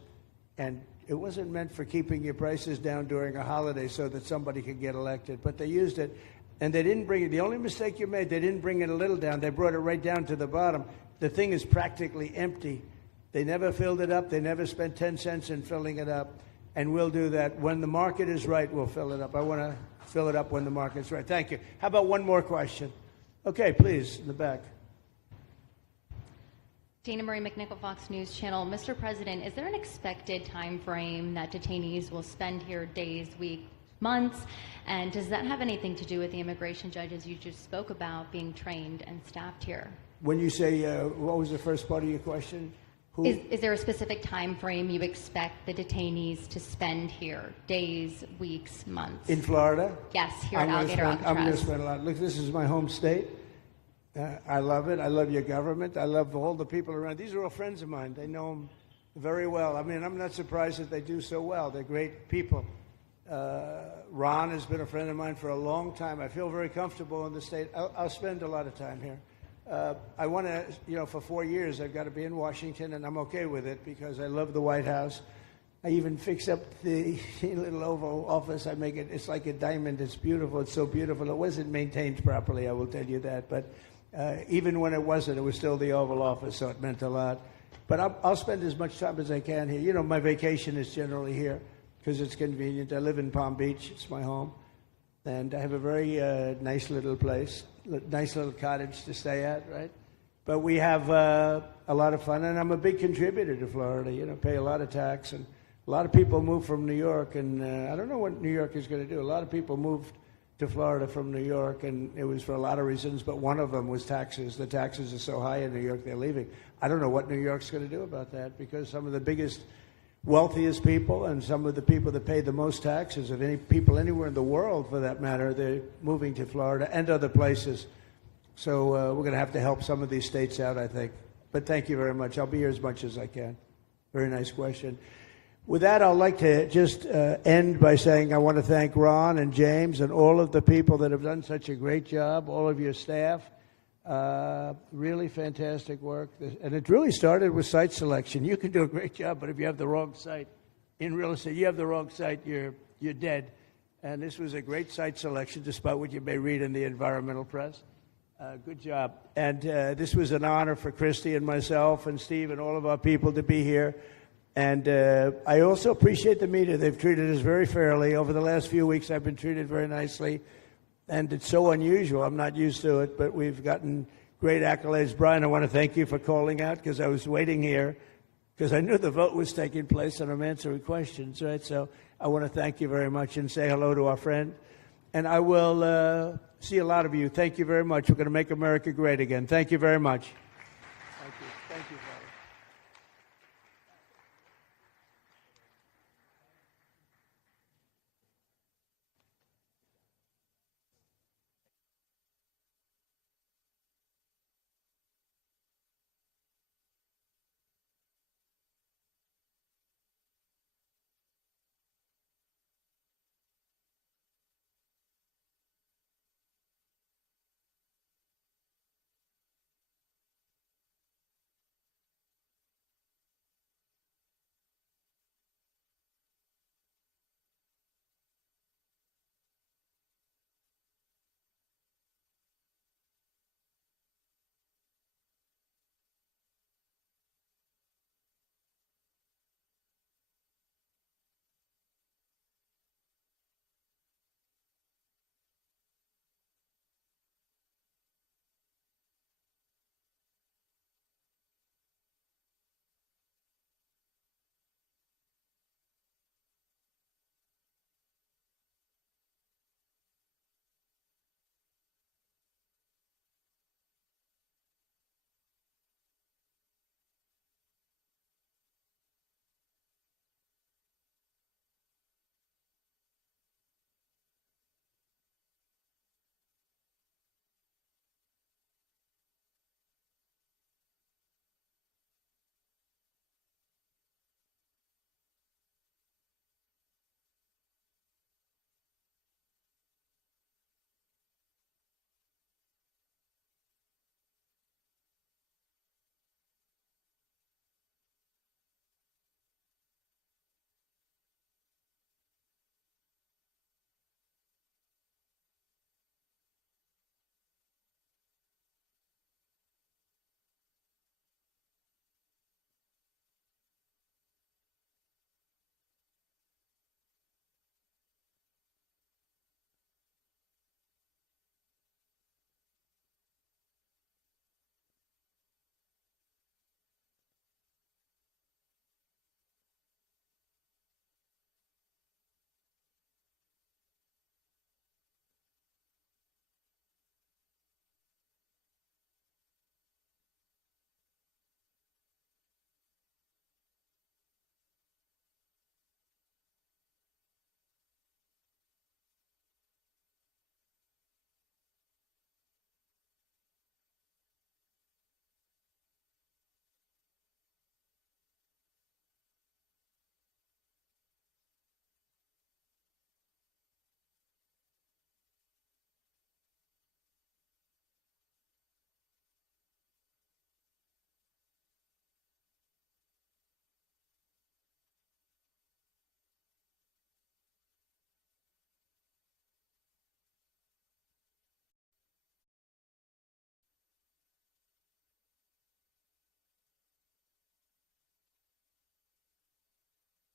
and it wasn't meant for keeping your prices down during a holiday so that somebody could get elected. But they used it, and they didn't bring it. The only mistake you made, they didn't bring it a little down. They brought it right down to the bottom. The thing is practically empty. They never filled it up. They never spent 10 cents in filling it up. And we'll do that. When the market is right, we'll fill it up. I want to fill it up when the market's right. Thank you. How about one more question? Okay, please, in the back. Dana Marie McNichol, Fox News Channel. Mr. President, is there an expected time frame that detainees will spend here, days, weeks, months? And does that have anything to do with the immigration judges you just spoke about being trained and staffed here? When you say, what was the first part of your question? Is there a specific time frame you expect the detainees to spend here? Days, weeks, months? In Florida? Yes, here at Alligator Alcatraz. I'm going to spend a lot. Look, this is my home state. I love it. I love your government. I love all the people around. These are all friends of mine. They know them very well. I mean, I'm not surprised that they do so well. They're great people. Ron has been a friend of mine for a long time. I feel very comfortable in the state. I'll spend a lot of time here. I want to, for 4 years, I've got to be in Washington, and I'm okay with it because I love the White House. I even fix up the little Oval Office. I make it, it's like a diamond. It's beautiful. It's so beautiful. It wasn't maintained properly, I will tell you that. But even when it wasn't, it was still the Oval Office, so it meant a lot. But I'll spend as much time as I can here. My vacation is generally here because it's convenient. I live in Palm Beach. It's my home. And I have a very nice little place, nice little cottage to stay at, right? But we have a lot of fun, and I'm a big contributor to Florida, pay a lot of tax. And a lot of people move from New York, and I don't know what New York is going to do. A lot of people moved to Florida from New York, and it was for a lot of reasons, but one of them was taxes. The taxes are so high in New York, they're leaving. I don't know what New York's going to do about that, because some of the biggest, wealthiest people and some of the people that pay the most taxes of any people anywhere in the world, for that matter, they're moving to Florida and other places. So we're going to have to help some of these states out, I think. But thank you very much. I'll be here as much as I can. Very nice question. With that, I'd like to just end by saying I want to thank Ron and James and all of the people that have done such a great job, all of your staff. Really fantastic work. And it really started with site selection. You can do a great job, but if you have the wrong site in real estate, you have the wrong site, you're dead. And this was a great site selection, despite what you may read in the environmental press. Good job. And this was an honor for Kristi and myself and Steve and all of our people to be here. And I also appreciate the media. They've treated us very fairly. Over the last few weeks, I've been treated very nicely. And it's so unusual. I'm not used to it, but we've gotten great accolades. Brian, I want to thank you for calling out, because I was waiting here because I knew the vote was taking place and I'm answering questions, right? So I want to thank you very much and say hello to our friend. And I will see a lot of you. Thank you very much. We're going to make America great again. Thank you very much.